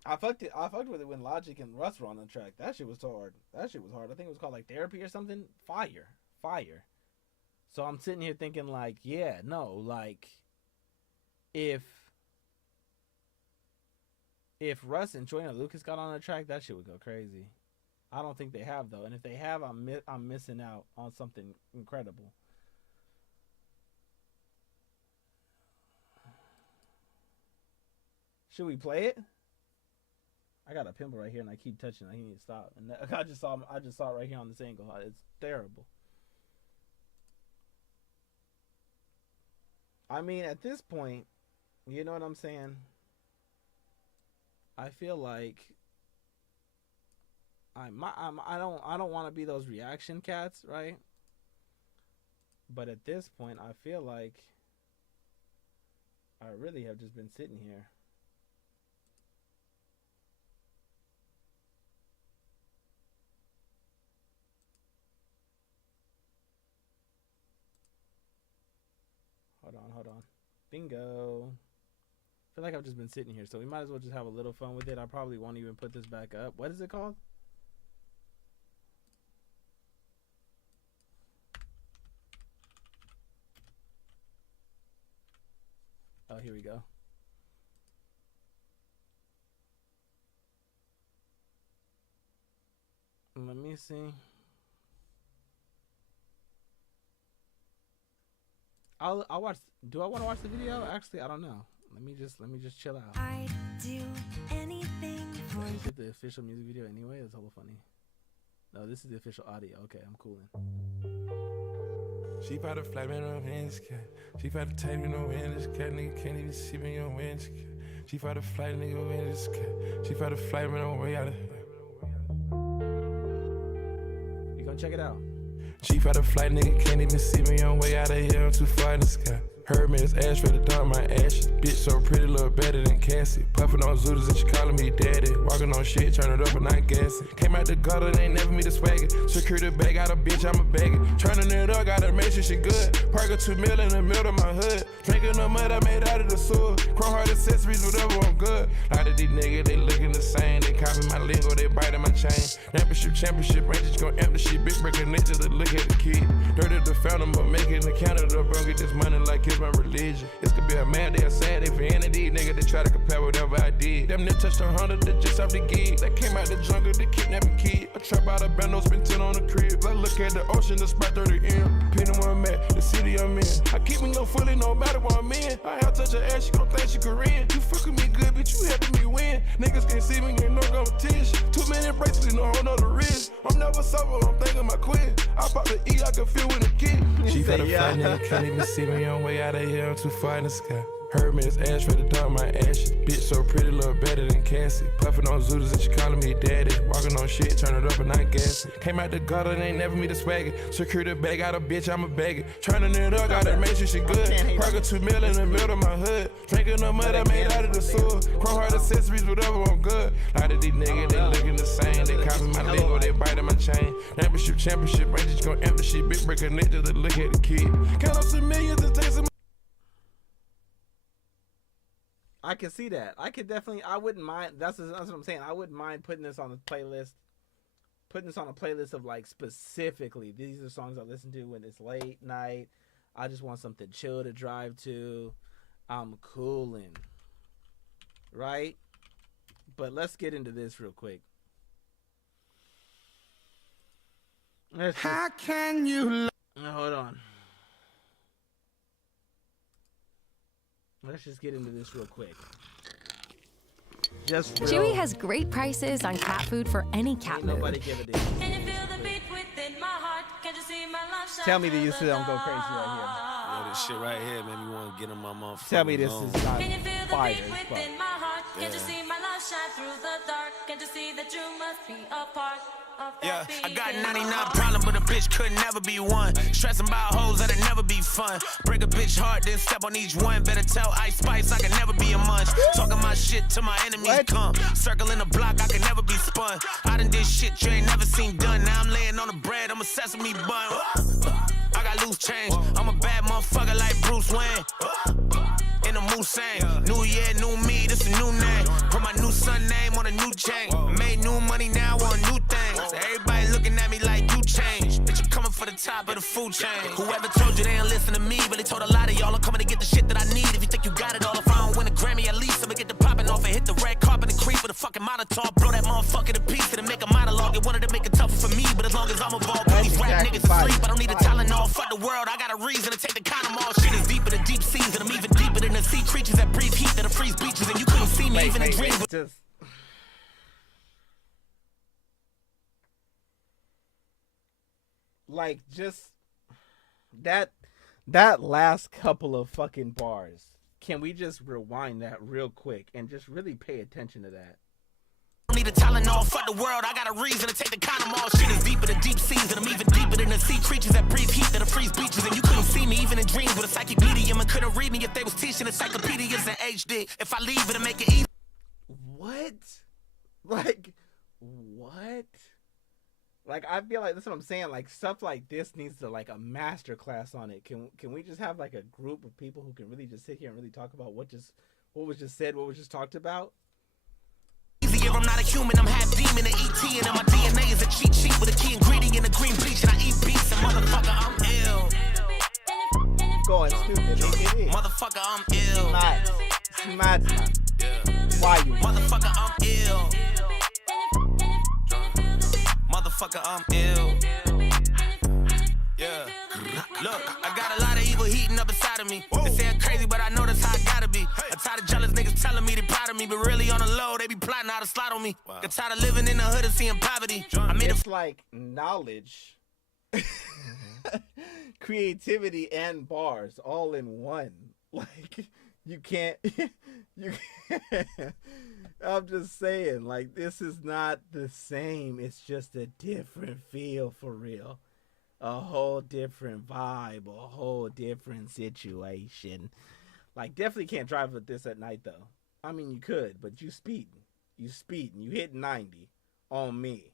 I fucked with it when Logic and Russ were on the track. That shit was hard. I think it was called like Therapy or something. Fire. So I'm sitting here thinking like, yeah, no, like if Russ and Joyner Lucas got on the track, that shit would go crazy. I don't think they have though, and if they have, I'm missing out on something incredible. Should we play it? I got a pimple right here, and I keep touching it. I need to stop. And I just saw it right here on this angle. It's terrible. I mean, at this point, you know what I'm saying? I feel like I don't want to be those reaction cats, right? But at this point, I feel like I really have just been sitting here. Hold on. Bingo. I feel like I've just been sitting here, so we might as well just have a little fun with it. I probably won't even put this back up. What is it called? Oh, here we go. Let me see. I'll watch. Do I want to watch the video? Actually, I don't know. Let me just chill out. I'd do anything for you. Is it the official music video anyway? It's hella funny. No, this is the official audio. Okay, I'm cooling. She about to fly me no winds, cat. She about to take me no winds, cat. Nigga can't even see me on winds, cat. She about to fly nigga winds, cat. She about to fly me no way out of here. You gonna check it out? She about to fly nigga can't even see me on way out of here. I'm too far in the sky. Heard me, it's Ashford, the dog, my ashes. Bitch so pretty, look better than Cassie. Puffin' on Zooters and she calling me daddy. Walk walking on shit, turn it up and not gassing. Came out the gutter, they ain't never me the swagger. Secure the bag, got a bitch, I'm a bagger. Turning it up, gotta make sure she good. Perk of 2 mil in the middle of my hood. Drinking the mud I made out of the sewer. Chrome heart accessories, whatever, I'm good. A lot of these niggas, they looking the same. They copy my lingo, they biting my chain. Championship, Rangers gon' amp the shit. Big breaker niggas that look at the kid. Dirty the fountain, but making the Canada, bro. Get this money like it's my religion. This could be a mad day or sad day for any of these niggas that try to compare whatever I did. Them niggas touched 100 that just off the gig. That came out the jungle, they kidnapping kid. I trap out a bando, spend 10 on the crib. I look at the ocean, the spot 30 M. Depending where I'm at, the city I'm in. I keep me low fully, no matter where I'm in. I have touch her ass, she gon' think she Korean. You fucking me good, bitch, you helping me win. Niggas can't see me, ain't no competition. 2 minute bracelets, no whole nother wrist. I'm never sober, I'm thinking my quit. I pop the E, I can feel with a kid. She felt a fly, nigga can't even see me on way out of here, I'm too far in the sky. Heard me, it's ash for the dog, my ashes. Bitch so pretty, look better than Cassie. Puffin' on Zooters and she calling me daddy. Walking on shit, turn it up and not gassing. Came out the gutter, they ain't never me the swagger. Secure the bag, got a bitch, I'm a bagger. Turning it up, gotta make sure she good. Perk of 2 mil in the middle of my hood. Drinking the mud I made out of the sewer. Chrome heart accessories, whatever, I'm good. A lot of these niggas, they looking the same. They copy my lingo, they biting my chain. Championship, Rangers gon' amp the shit. Big breaker niggas that look at the kid. Count up some millions and take some. I can see that. I could definitely. I wouldn't mind. That's what I'm saying. I wouldn't mind putting this on the playlist. Putting this on a playlist of like specifically these are songs I listen to when it's late night. I just want something chill to drive to. I'm cooling, right? But let's get into this real quick. How can you? Hold on. Let's just get into this real quick. Just real. Chewy has great prices on cat food for any cat Ain't mood. nobody give a damn. Can you feel the beat within my heart? Can you see my love shine Tell me that through you the still don't go crazy dark? right Yo, this shit right here made me want to get on my motherfucking Tell me this zone. is not Can you feel the fire. beat within my heart? Can't you see my love shine through the dark? Can't you see that you must be a part of Yeah, that I got beat in 99 my heart? problems, but a bitch could never be one. Stressing about hoes that'll never be fun. Break a bitch heart, then step on each one. Better tell Ice Spice I can never be a munch. Talking my shit till my enemies What? come. Circling the block, I can never be spun. I done did shit you ain't never seen done. Now I'm laying on the bread, I'm a sesame bun. I got loose change, I'm a bad motherfucker like Bruce Wayne. In a Mulsanne, new year, new me, this a new name. Put my new son name on a new chain. Made new money now on new things. Everybody looking at me like you changed. Bitch, you coming for the top of the food chain. Whoever told you they ain't listen to me, really told a lot of y'all I'm coming to get the shit that I need. If you think you got it all, if I don't win a Grammy, at least I'ma get the popping off and hit the red carpet and creep with a fucking Molotov. Blow that motherfucker to pieces and make a monologue. It wanted to make it tougher for me, but as long as I'm involved, these rap niggas asleep. I don't need a Tylenol. Fuck the world, I got a reason to take the condom off. Shit is deeper than deep seas, and I'm even deeper than the sea creatures that breathe heat that'll freeze beaches, and you couldn't see me even in dreams. Just like that last couple of fucking bars. Can we just rewind that real quick and just really pay attention to that? Need a Tylenol, fuck the world, I got a reason to take the condom off. Shit is deeper than deep seas, and I'm even deeper than the sea creatures that breathe heat that'll freeze beaches, and you couldn't see me even in dreams with a psychic medium, and couldn't read me if they was teaching encyclopedias in HD. If I leave, it'll make it easy. What? Like, what? Like, I feel like that's what I'm saying. Like, stuff like this needs to like a master class on it. Can we just have like a group of people who can really just sit here and really talk about what was just said, what was just talked about? If I'm not a human, I'm half demon and ET, and my DNA is a cheat sheet with a key ingredient and green bleach, and I eat beats, and motherfucker, I'm ill. Going stupid. It is. Motherfucker, I'm ill. It's my time. Yeah. Why you? Motherfucker, I'm ill. Motherfucker, I'm ill. Yeah. Look, I got a lot of evil heating up inside of me. They say I'm crazy, but I know that's how I gotta be. I'm tired of jealous niggas telling me they proud of me, but really on the low, they be plotting how to slide on me. Got tired of living in the hood and seeing poverty. I made It's like knowledge, creativity, and bars all in one. Like, you can't. I'm just saying, like, this is not the same. It's just a different feel for real. A whole different vibe, a whole different situation. Like, definitely can't drive with this at night, though. I mean, you could, but you speeding. you speeding, you hit 90 on me.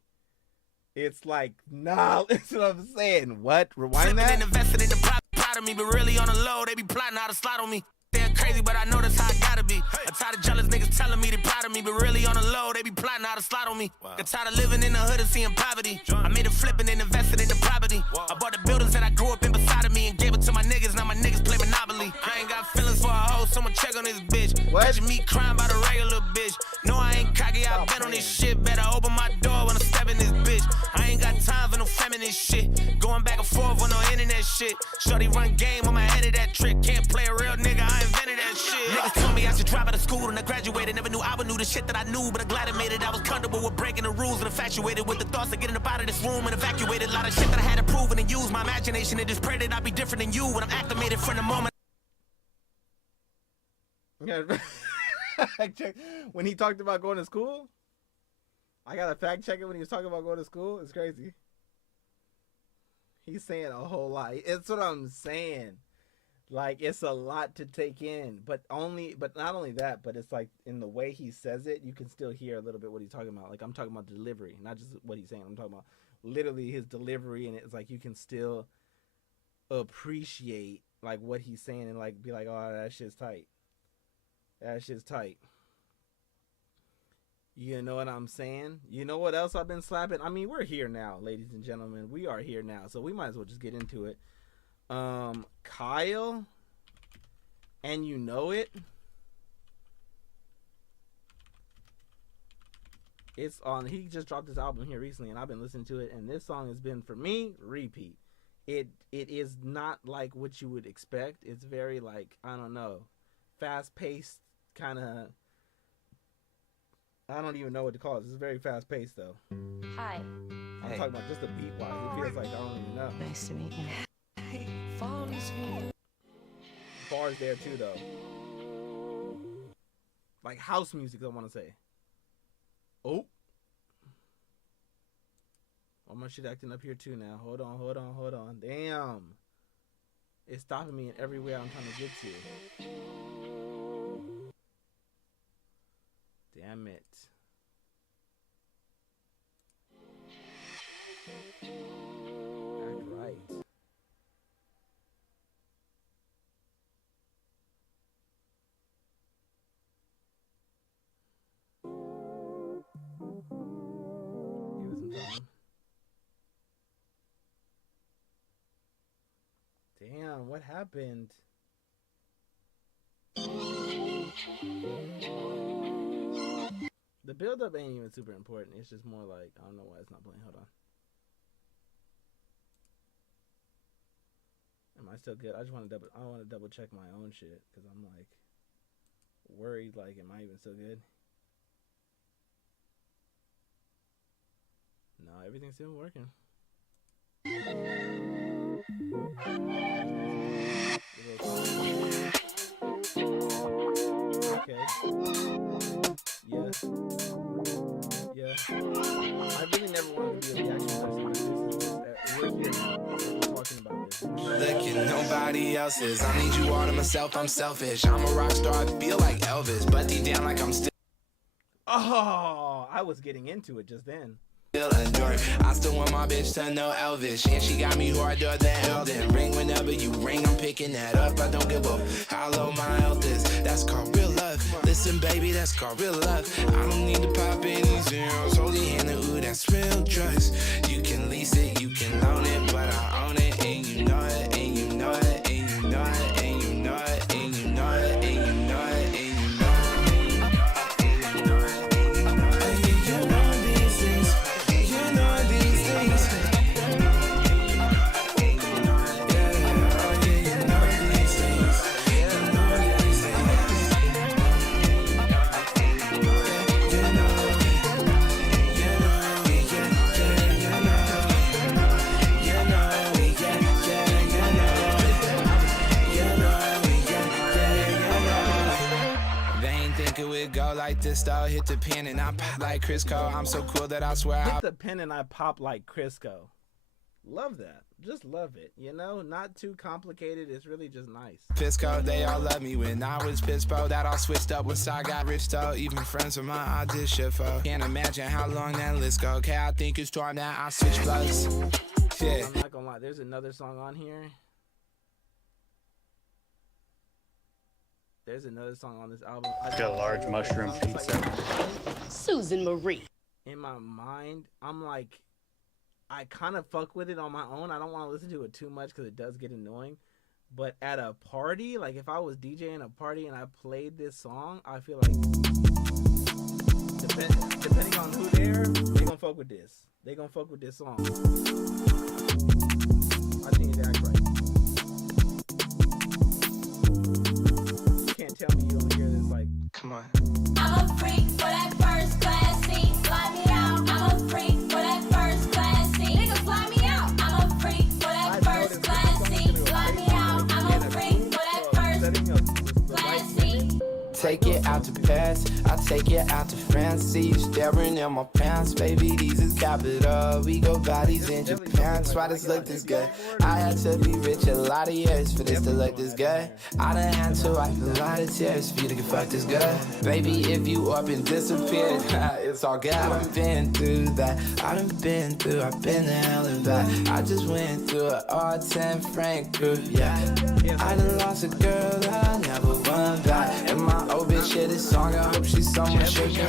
It's like, nah, that's what I'm saying. What? Rewind that? And invested in the proud of me, but really on the low, they be plotting how to slide on me. They're crazy, but I know that's how I gotta be. I'm tired of jealous niggas telling me they proud of me, but really on the low, they be plotting how to slide on me. Got tired of living in the hood and seeing poverty. I made a flipping and invested in the property. I bought the buildings that I grew up in beside of me and gave it to my niggas. Now my niggas play Monopoly. I ain't got feelings for a hoe, someone check on this bitch. Imagine me crying about a regular bitch. No, I ain't cocky, I've been on this shit. Better open my door when I step in this bitch. I ain't got time for no feminist shit. Going back and forth on no internet shit. Shorty run game, I'm ahead of that trick. Can't play a real nigga, I invented that shit. Niggas told me I should drop out of school and I graduated. Never knew I would knew the shit that I knew, but I'm glad I made it. I was comfortable with breaking the rules and infatuated with the thoughts of getting up out of this room and evacuated. A lot of shit that I had to prove and use my imagination and just pray that I'd be different than you when I'm acclimated from the moment. When he talked about going to school, I gotta fact check it when he was talking about going to school. It's crazy. He's saying a whole lot. It's what I'm saying. Like, it's a lot to take in, but not only that, but it's like in the way he says it, you can still hear a little bit what he's talking about. Like, I'm talking about delivery, not just what he's saying. I'm talking about literally his delivery, and it's like you can still appreciate like what he's saying and like be like, oh, that shit's tight. That shit's tight. You know what I'm saying? You know what else I've been slapping? I mean, we're here now, ladies and gentlemen. We are here now, so we might as well just get into it. Kyle, and you know it. It's on. He just dropped this album here recently, and I've been listening to it. And this song has been, for me, repeat. It is not like what you would expect. It's very like, I don't know, fast paced kind of. I don't even know what to call it. It's very fast paced though. Hi. I'm talking about just the beat wise. It feels like I don't even know. Nice to meet you. Bars there too though. Like house music, I want to say. Oh. Oh, my shit acting up here too now. Hold on. Damn. It's stopping me in every way I'm trying to get to. Damn it. Act right. Give it some time. Damn, what happened? The build-up ain't even super important. It's just more like, I don't know why it's not playing. Hold on. Am I still good? I want to double check my own shit because I'm like worried. Like, am I even still good? No, everything's still working. Okay. Yeah. I really never wanted to be a reaction person, but we're here now. We're talking about this. Look at nobody else's. I need you all to myself. I'm selfish. I'm a rock star. I feel like Elvis, but deep down like I'm still. Oh, I was getting into it just then. Adored. I still want my bitch to know Elvis, and she got me harder than Elden Ring. Whenever you ring, I'm picking that up. I don't give up how low my health is. That's called real love. Listen, baby, that's called real love. I don't need to pop any zeros. Hold your hand, ooh, that's real drugs. You can lease it, you can loan it, but I own it, and you know it, and you know it, and you know it, and you know it, and you know it, and you know it, and you know it. Go like this though, hit the pen and I pop like Crisco. I'm so cool that I swear Hit the pen and I pop like Crisco. Love that. Just love it. You know, not too complicated. It's really just nice. Pisco, they all love me when I was Pispo. That all switched up once I got rich though. Even friends of mine I did shit for. Can't imagine how long that list go. Okay, I think it's time that I switch blows. Yeah. I'm not gonna lie. There's another song on here. There's another song on this album. Got a large mushroom pizza. Susan Marie. In my mind, I'm like, I kind of fuck with it on my own. I don't want to listen to it too much because it does get annoying. But at a party, like if I was DJing a party and I played this song, I feel like depending on who there, they gonna fuck with this. They gonna fuck with this song. I think it act right. You can't tell me you don't hear this like. Come on. I'm a freak for that first class seat. Fly me out. I'm a freak for that first class seat. Nigga, fly me out. I'm a freak for that first class seat. Fly me out. I'm a freak for that first class seat. Take it out to Paris, I take it out to France. See you staring in my pants, baby. These is capital. We go bodies in Japan. Why this look this good? I had to be rich a lot of years for this to look this good. I done had to wipe a lot of tears for you to get fucked this good. Baby, if you up and disappeared, it's all good. I done been through that. I done been through. I've been to hell and back. I just went through an R10 Frank group, yeah. I done lost a girl that I never won back. And my old bitch shit this song, I hope she's someone shaking.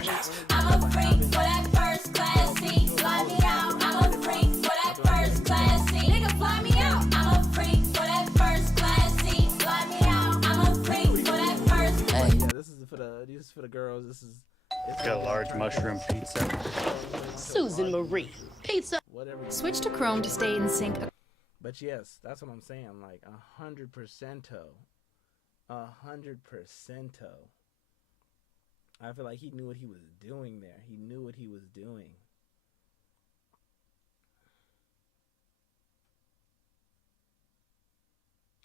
I'm a freak for that first class seat. Fly me out. I'm a freak for that first class seat. Nigga, fly me out. I'm a freak for that first class seat. Fly me out. I'm a freak for that first class seat. Yeah, this is for the girls. Got a large mushroom pizza. Susan Marie. Pizza. Whatever. Switch to Chrome to stay in sync. But yes, that's what I'm saying. Like 100%. 100%. I feel like he knew what he was doing there. He knew what he was doing.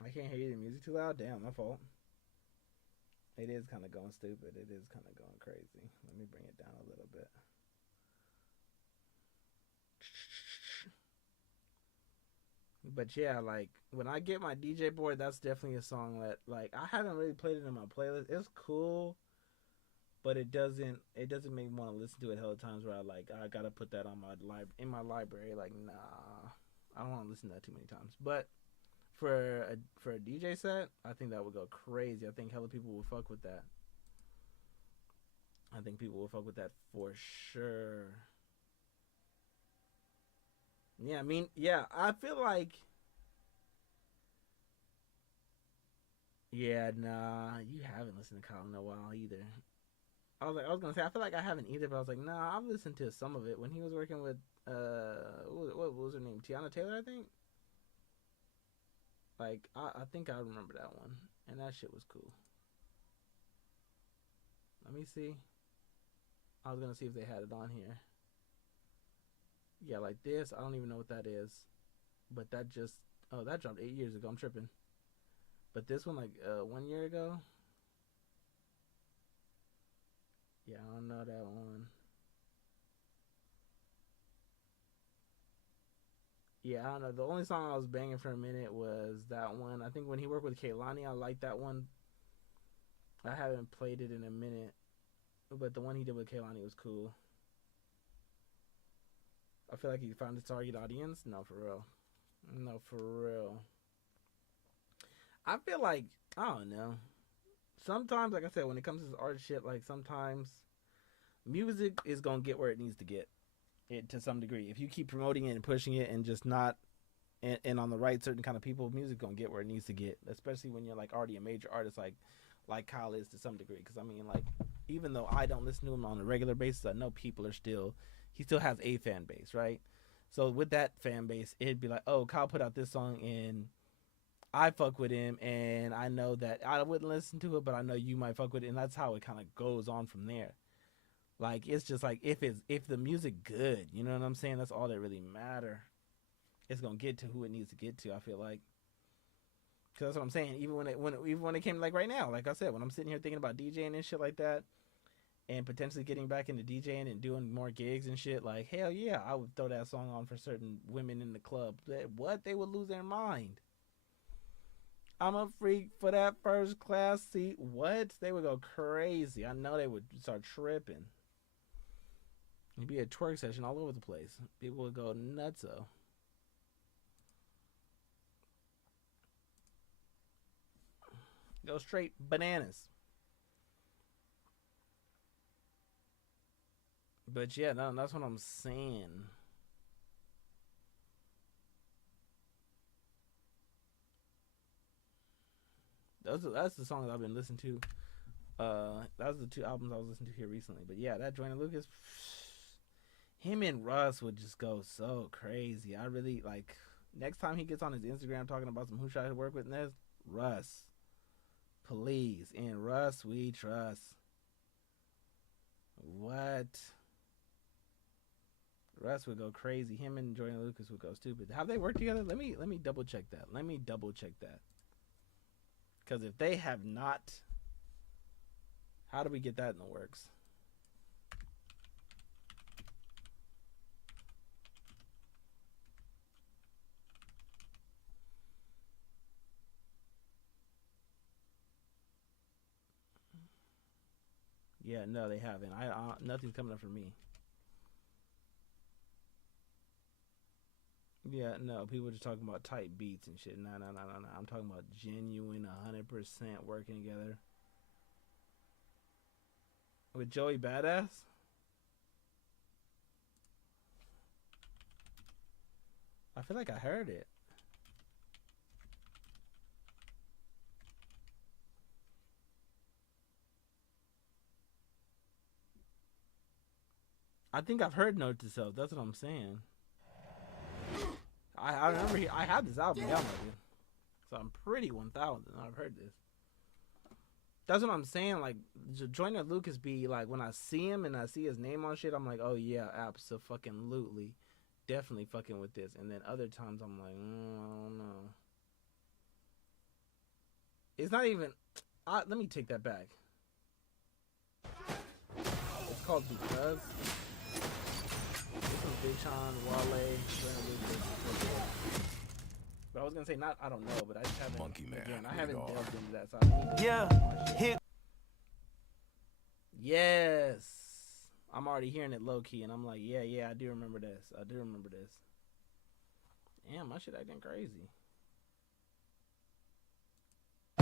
I can't hear the music too loud. Damn, my fault. It is kind of going stupid. It is kind of going crazy. Let me bring it down a little bit. But yeah, like when I get my DJ board, that's definitely a song that like I haven't really played it in my playlist. It's cool, but it doesn't make me want to listen to it hell of times where I gotta put that on my library. Like nah, I don't want to listen to that too many times. But for a DJ set, I think that would go crazy. I think hella people would fuck with that. I think people will fuck with that for sure. Yeah, I mean, yeah, I feel like, yeah, nah, you haven't listened to Kyle in a while either. I was gonna say, I feel like I haven't either, but I was like, nah, I've listened to some of it when he was working with, what was her name? Tiana Taylor, I think. Like, I think I remember that one, and that shit was cool. Let me see. I was gonna see if they had it on here. Yeah, like this. I don't even know what that is. But that just... Oh, that dropped 8 years ago. I'm tripping. But this one, like, 1 year ago? Yeah, I don't know that one. Yeah, I don't know. The only song I was banging for a minute was that one. I think when he worked with Kehlani, I liked that one. I haven't played it in a minute. But the one he did with Kehlani was cool. I feel like he found his target audience. No, for real. No, for real. I feel like, I don't know. Sometimes, like I said, when it comes to this art shit, like sometimes music is going to get where it needs to get it to some degree. If you keep promoting it and pushing it and just not, and on the right certain kind of people, music going to get where it needs to get. Especially when you're like already a major artist like Kyle is to some degree. Because I mean, like, even though I don't listen to him on a regular basis, I know people are still... He still has a fan base, right? So with that fan base, it'd be like, oh, Kyle put out this song and I fuck with him, and I know that I wouldn't listen to it, but I know you might fuck with it, and that's how it kind of goes on from there. Like, it's just like, if the music good, you know what I'm saying? That's all that really matter. It's gonna get to who it needs to get to, I feel like. Cause that's what I'm saying. Even when it came like right now, like I said, when I'm sitting here thinking about DJing and shit like that, and potentially getting back into DJing and doing more gigs and shit, like, hell yeah, I would throw that song on for certain women in the club. What? They would lose their mind. I'm a freak for that first class seat. What? They would go crazy. I know they would start tripping. It'd be a twerk session all over the place. People would go nutso. Go straight bananas. But yeah, no, that's what I'm saying. That's the songs I've been listening to. That was the 2 albums I was listening to here recently. But yeah, that Joyner Lucas, him and Russ would just go so crazy. I really like. Next time he gets on his Instagram talking about some who should I work with next, Russ, please. In Russ we trust. What? Russ would go crazy. Him and Joyner Lucas would go stupid. Have they worked together? Let me double check that. Because if they have not, how do we get that in the works? Yeah, no, they haven't. Nothing's coming up for me. Yeah, no, people are just talking about tight beats and shit. No. I'm talking about genuine 100% working together. With Joey Badass? I feel like I heard it. I think I've heard Note to Self. That's what I'm saying. I remember I have this album downloaded, so I'm pretty 1000. I've heard this. That's what I'm saying. Like, Joyner Lucas be like, when I see him and I see his name on shit, I'm like, oh yeah, abso-fucking-lutely, definitely fucking with this. And then other times I'm like, I don't know. It's not even. Let me take that back. It's called Because. This is Big Sean, Wale, Joyner Lucas. But I was gonna say I don't know, but I just haven't. Monkey Man, Again, I haven't dog. delved into that. So I need Yeah, hit. Yes, I'm already hearing it low key, and I'm like, yeah, I do remember this. Damn, my shit acting crazy.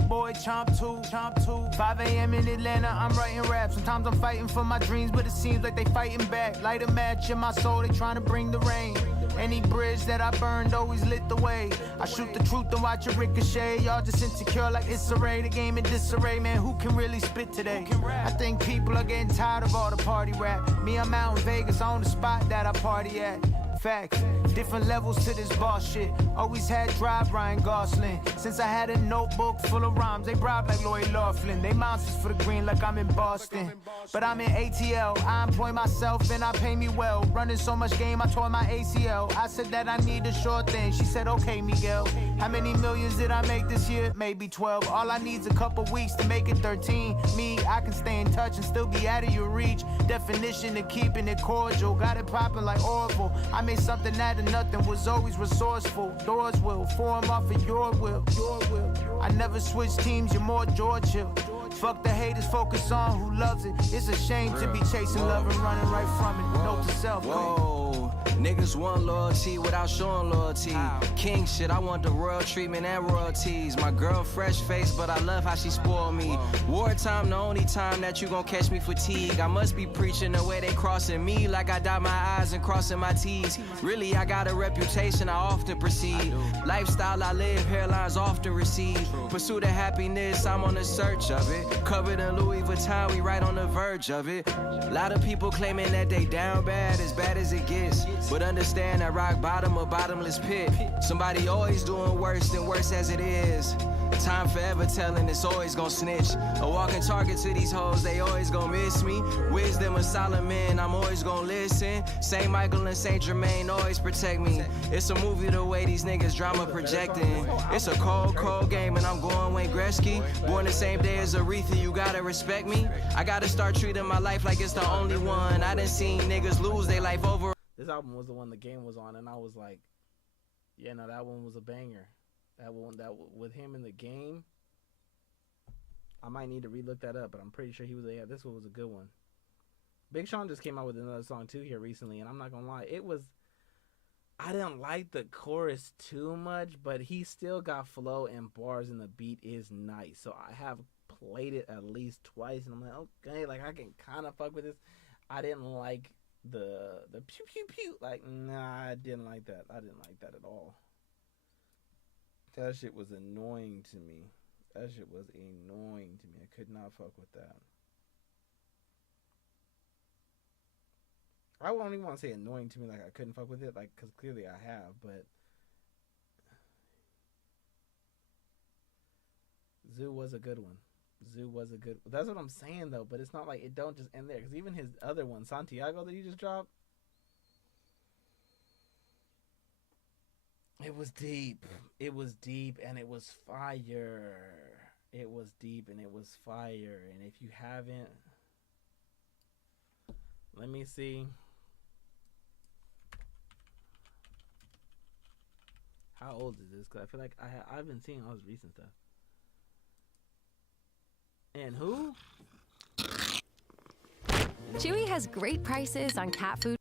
Boy, chomp two. 5 a.m. in Atlanta, I'm writing raps. Sometimes I'm fighting for my dreams, but it seems like they fighting back. Light a match in my soul, they trying to bring the rain. Any bridge that I burned always lit the way. I shoot the truth and watch it ricochet. Y'all just insecure like it's array. The game in disarray, man, who can really spit today? I think people are getting tired of all the party rap. Me, I'm out in Vegas on the spot that I party at. Facts, different levels to this boss shit. Always had drive Ryan Gosling. Since I had a notebook full of rhymes, they bribe like Lloyd Laughlin. They monsters for the green like I'm in Boston. But I'm in ATL, I employ myself and I pay me well. Running so much game, I tore my ACL. I said that I need a short thing, she said okay Miguel. How many millions did I make this year? Maybe 12. All I need's a couple weeks to make it 13. Me, I can stay in touch and still be out of your reach. Definition of keeping it cordial, got it popping like Orville. I made something out of nothing, was always resourceful. Doors will form off of your will. I never switch teams, you're more George Hill. Fuck the haters, focus on who loves it. It's a shame to be chasing love and running right from it. Note to self. Whoa, niggas want loyalty without showing loyalty. King shit, I want the royal treatment and royalties. My girl fresh face, but I love how she spoiled me. Wartime, the only time that you gon' catch me fatigue. I must be preaching the way they crossing me, like I dot my I's and crossing my T's. Really, I got a reputation, I often proceed. Lifestyle I live, hairlines often recede. Pursuit of happiness, I'm on the search of it. Covered in Louis Vuitton, we right on the verge of it. A lot of people claiming that they down bad, as as it gets. But understand that rock bottom or bottomless pit. Somebody always doing worse than worse as it is. Time forever telling it's always gonna snitch. A walking target to these hoes, they always gonna miss me. Wisdom of Solomon, I'm always gonna listen. Saint Michael and Saint Germain always protect me. It's a movie the way these niggas drama projecting. It's a cold, cold game and I'm going Wayne Gretzky. Born the same day as Aretha, you gotta respect me. I gotta start treating my life like it's the only one. I done seen niggas lose their life over. This album was the one the game was on, and I was like, yeah, no, that one was a banger. That one, with him in the game, I might need to relook that up, but I'm pretty sure he was. Yeah, this one was a good one. Big Sean just came out with another song too here recently, and I'm not gonna lie, it was. I didn't like the chorus too much, but he still got flow and bars, and the beat is nice. So I have played it at least twice, and I'm like, okay, like I can kind of fuck with this. I didn't like the pew pew pew. Like, nah, I didn't like that. I didn't like that at all. That shit was annoying to me. That shit was annoying to me. I could not fuck with that. I won't even want to say annoying to me, like I couldn't fuck with it, like, because clearly I have, but Zoo was a good one. Zoo was a good. That's what I'm saying though, but it's not like it don't just end there, because even his other one, Santiago, that he just dropped, it was deep. It was deep and it was fire. It was deep and it was fire. And if you haven't, let me see. How old is this? Because I feel like I've been seeing all his recent stuff. And who? Chewy has great prices on cat food.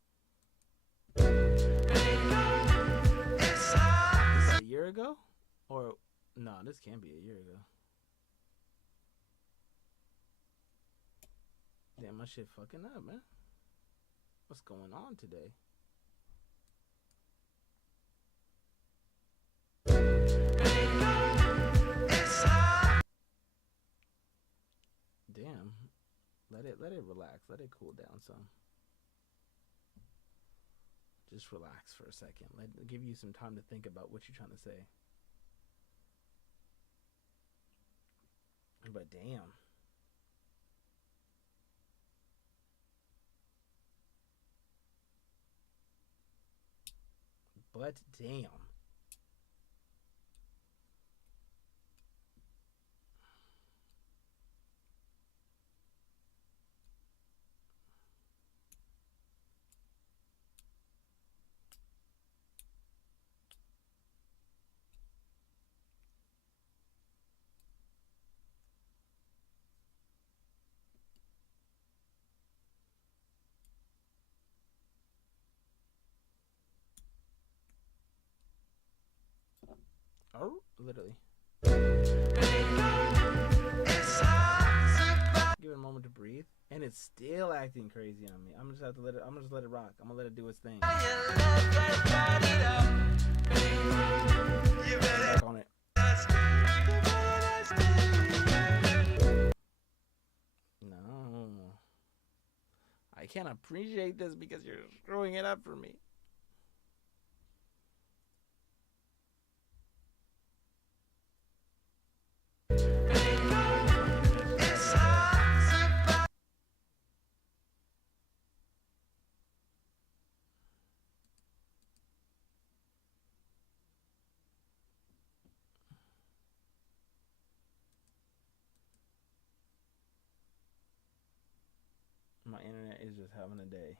A year ago? Or no, this can't be a year ago. Damn, my shit fucking up, man. What's going on today? Damn. Let it relax. Let it cool down some. Just relax for a second. Give you some time to think about what you're trying to say. But damn. But damn. Oh, literally. Give it a moment to breathe, and it's still acting crazy on me. I'm just have to let it. I'm gonna just let it rock. I'm gonna let it do its thing. Back on it. No, I can't appreciate this because you're screwing it up for me. My internet is just having a day.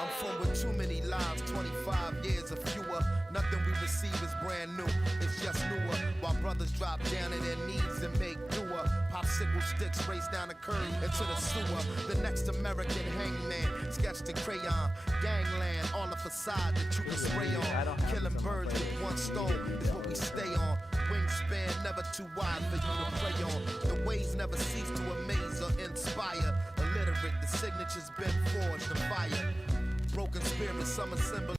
I'm from with too many lives, 25 years or fewer. Nothing we receive is brand new, it's just newer. While brothers drop down to their knees and make newer. Popsicle sticks race down the curb into the sewer. The next American hangman, sketched in crayon. Gangland, all the facade that you can spray on. Killing birds with one stone is what we stay on. Wingspan never too wide for you to play on. The ways never cease to amaze or inspire. Illiterate, the signature's been forged in fire. Broken spirits, some assemble.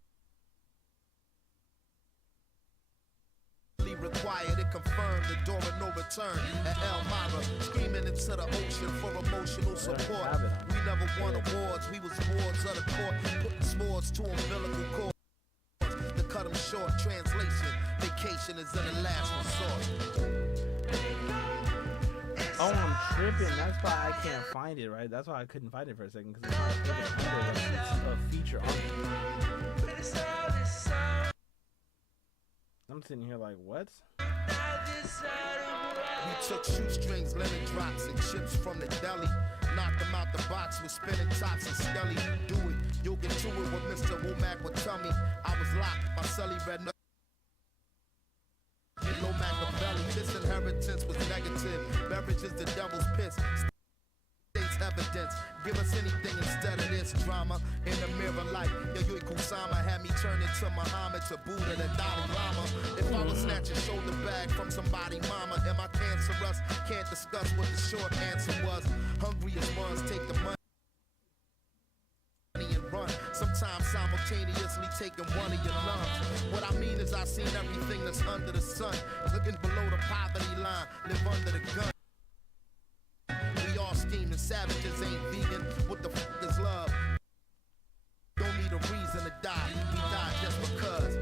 Require quiet, it confirmed the door of no return at Elmira, screaming into the ocean for emotional support. We never won awards, we was wards of the court, putting swords to umbilical cords to cut them short. Translation, vacation is in the last resort. Oh, I'm tripping. That's why I can't find it, right? That's why I couldn't find it for a second, because it's a feature on it. I'm sitting here like, what? We took shoestrings, lemon drops, and chips from the deli. Knocked them out the box with spinning tops and skelly. Do it, you'll get to it what Mr. Womack would tell me. I was locked, my celly read no. In low Machiavelli, this inheritance was negative. Beverage is the devil's piss. States evidence. Give us anything instead of this drama. In the mirror light, Yayoi Kusama had me turn into Muhammad, to Buddha, the Dalai Lama. If I was snatching shoulder bag from somebody, mama, am I cancerous? Can't discuss what the short answer was. Hungriest ones take the money and run, sometimes simultaneously taking one of your lungs. What I mean is I seen everything that's under the sun. Looking below the poverty line, live under the gun. We all scheming, savages ain't vegan. What the fuck is love? Don't need a reason to die, we die just because.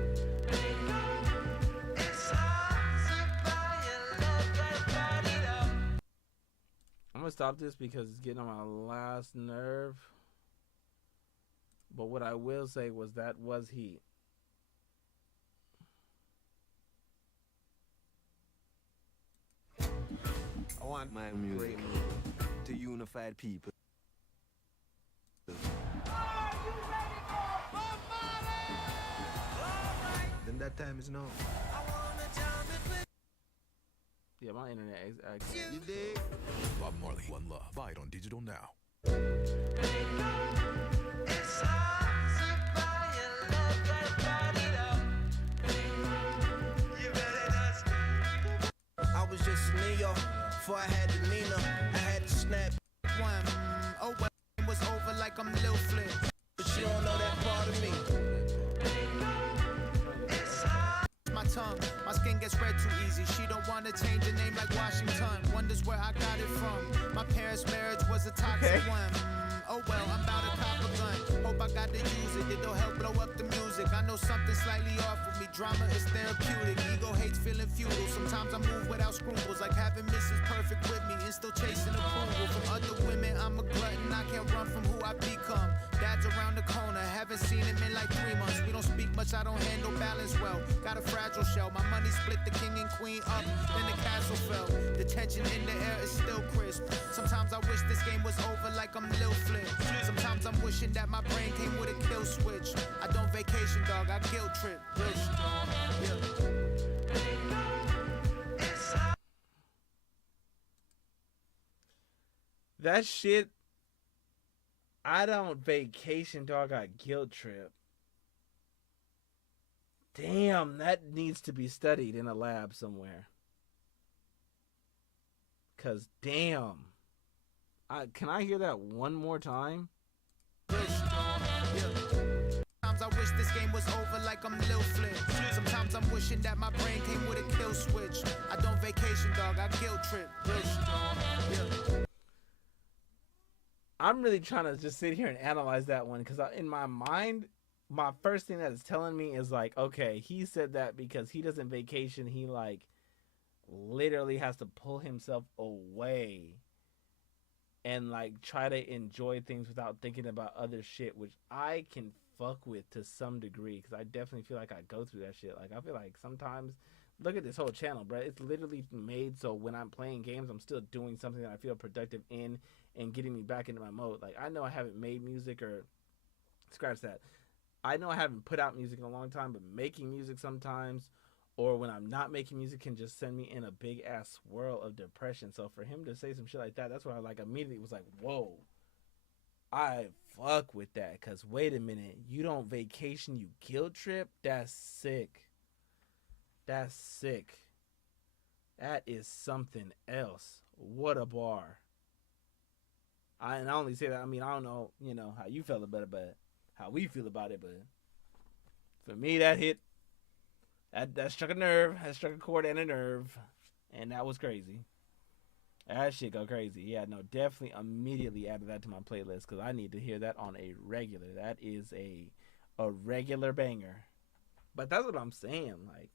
I'm gonna stop this because it's getting on my last nerve. But what I will say was that was heat. I want my music to unify people. Then that time is now. Yeah, my internet is actually. You dig? Bob Marley, One Love. Buy it on digital now. I was just Neo, before I had the Nina, I had to snap one. Oh, well, it was over like I'm Lil Flip, but you don't know that part of me. My tongue, my skin gets red too easy. She don't wanna change her name like Washington. Wonders where I got it from. My parents' marriage was a toxic one. Oh well, I'm about to cop a gun. Hope I got to use it. It'll help blow up the music. I know something slightly off with me. Drama is therapeutic. Ego hates feeling futile. Sometimes I move without scruples, like having Mrs. Perfect with me and still chasing approval from other women. I'm a glutton. I can't run from who I become. Dad's around the corner. Haven't seen him in like 3 months. We don't speak much. I don't handle balance well. Got a fragile shell. My money split the king and queen up. Then the castle fell. The tension in the air is still crisp. Sometimes I wish this game was over like I'm Lil Flip. Sometimes I'm wishing that my brain came with a kill switch. I don't vacation, dog. I guilt trip. Real strong. Yeah. That shit. I don't vacation, dog. I guilt trip. Damn, that needs to be studied in a lab somewhere. Cause damn. Can I hear that one more time? Sometimes I wish this game was over like I'm Lil Flip. Sometimes I'm wishing that my brain came with a kill switch. I don't vacation, dog. I guilt trip. Real strong. Yeah. I'm really trying to just sit here and analyze that one because in my mind, my first thing that is telling me is like, okay, he said that because he doesn't vacation. He like literally has to pull himself away and like try to enjoy things without thinking about other shit, which I can fuck with to some degree because I definitely feel like I go through that shit. Like I feel like sometimes, look at this whole channel, bro. It's literally made so when I'm playing games, I'm still doing something that I feel productive in and getting me back into my mode. Like I know I haven't made music or scratch that. I know I haven't put out music in a long time, but making music sometimes, or when I'm not making music, can just send me in a big ass swirl of depression. So for him to say some shit like that, that's why I like immediately was like, whoa, I fuck with that. Cause wait a minute, you don't vacation, you guilt trip? That's sick. That's sick. That is something else. What a bar. I only say that, I mean, I don't know, you know, how you feel about it, but how we feel about it, but for me, that hit That struck a nerve. That struck a chord and a nerve, and that was crazy. That shit go crazy. Yeah, no, definitely immediately added that to my playlist because I need to hear that on a regular. That is a regular banger. But that's what I'm saying. Like,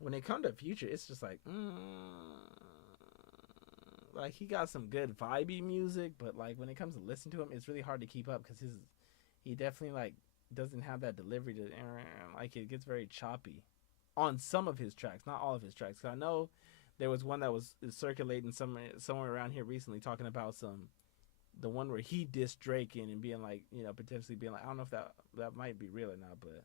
when it comes to Future, it's just like, like he got some good vibey music, but like when it comes to listen to him, it's really hard to keep up because he definitely like doesn't have that delivery to like it gets very choppy on some of his tracks, not all of his tracks. 'Cause I know there was one that was circulating somewhere around here recently talking about the one where he dissed Drake in and being like, you know, potentially being like, I don't know if that might be real or not, but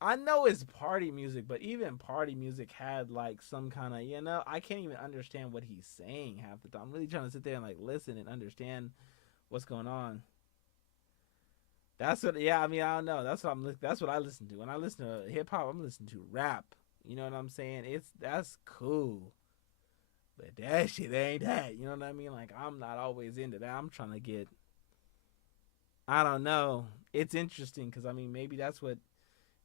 I know it's party music, but even party music had like some kind of, you know, I can't even understand what he's saying half the time. I'm really trying to sit there and like listen and understand what's going on. That's what, yeah, I mean, I don't know. That's what I listen to. When I listen to hip hop, I'm listening to rap. You know what I'm saying? That's cool. But that shit ain't that. You know what I mean? Like, I'm not always into that. I'm trying to get, I don't know. It's interesting because, I mean, maybe that's what,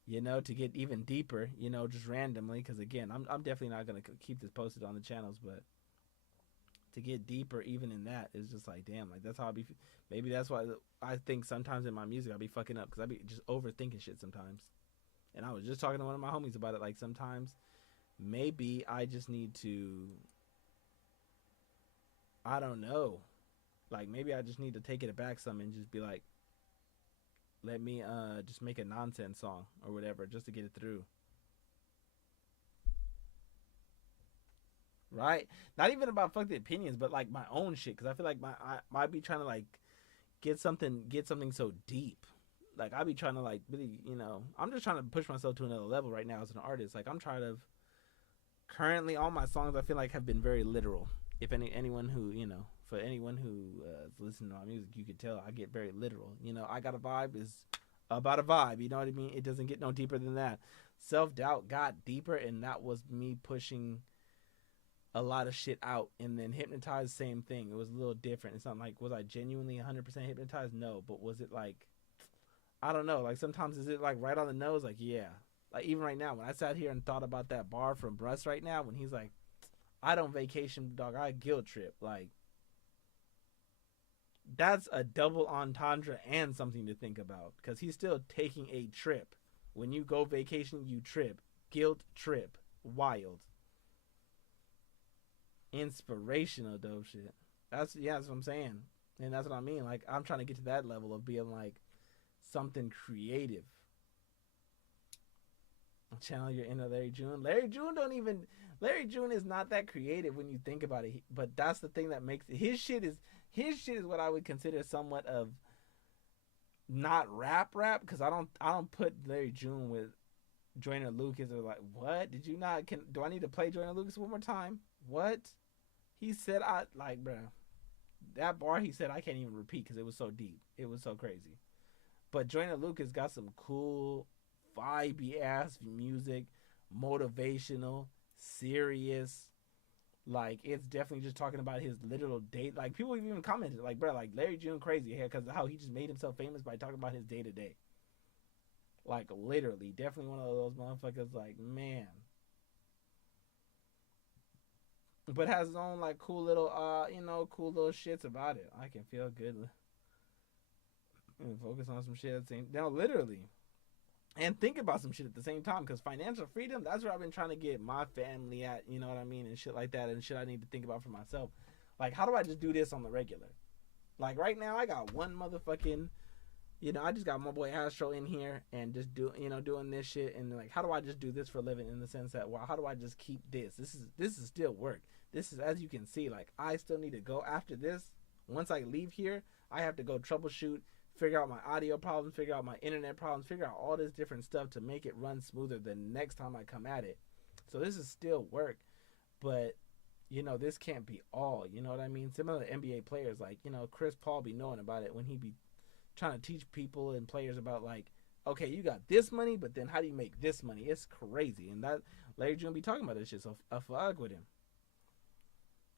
you know, to get even deeper, you know, just randomly. Because, again, I'm definitely not going to keep this posted on the channels. But to get deeper even in that is just like, damn, like, that's how I be. Maybe that's why I think sometimes in my music I'll be fucking up because I be just overthinking shit sometimes. And I was just talking to one of my homies about it. Like, sometimes maybe I just need to, I don't know. Like, maybe I just need to take it back some and just be like, let me just make a nonsense song or whatever just to get it through. Right? Not even about fuck the opinions, but like my own shit. Because I feel like I might be trying to like get something so deep. Like, I be trying to, like, really, you know, I'm just trying to push myself to another level right now as an artist. Like, I'm trying to, currently, all my songs, I feel like, have been very literal. If anyone who, you know, for anyone who is listening to my music, you could tell I get very literal. You know, I Got a Vibe is about a vibe, you know what I mean? It doesn't get no deeper than that. Self-Doubt got deeper, and that was me pushing a lot of shit out. And then Hypnotized, same thing. It was a little different. It's not like, was I genuinely 100% hypnotized? No, but was it like, I don't know, like sometimes is it like right on the nose? Like, yeah. Like, even right now, when I sat here and thought about that bar from Bruss right now, when he's like, I don't vacation, dog, I guilt trip. Like, that's a double entendre and something to think about. Because he's still taking a trip. When you go vacation, you trip. Guilt trip. Wild. Inspirational dope shit. That's what I'm saying. And that's what I mean. Like, I'm trying to get to that level of being like, something creative. Channel your inner Larry June. Larry June is not that creative when you think about it. But that's the thing that makes it. His shit is what I would consider somewhat of not rap because I don't put Larry June with Joyner Lucas or like, what? Did you not? Do I need to play Joyner Lucas one more time? What? He said bruh. That bar he said I can't even repeat because it was so deep. It was so crazy. But Joyner Lucas got some cool, vibey ass music, motivational, serious. Like, it's definitely just talking about his literal date. Like, people even commented, like, bro, like Larry June crazy here because how he just made himself famous by talking about his day to day. Like, literally, definitely one of those motherfuckers. Like, man. But has his own like cool little, cool little shits about it. I can feel good. And focus on some shit at the same time. No, literally. And think about some shit at the same time. Because financial freedom, that's where I've been trying to get my family at. You know what I mean? And shit like that. And shit I need to think about for myself. Like, how do I just do this on the regular? Like, right now, I got one motherfucking... You know, I just got my boy Astro in here. And just doing this shit. And like, how do I just do this for a living? In the sense that, well, how do I just keep this? This is still work. This is, as you can see, like, I still need to go after this. Once I leave here, I have to go troubleshoot, figure out my audio problems, figure out my internet problems, figure out all this different stuff to make it run smoother the next time I come at it. So this is still work, but, you know, this can't be all, you know what I mean? Some of the NBA players, like, you know, Chris Paul be knowing about it when he be trying to teach people and players about, like, okay, you got this money, but then how do you make this money? It's crazy. And that Larry June be talking about this shit, so I fuck with him.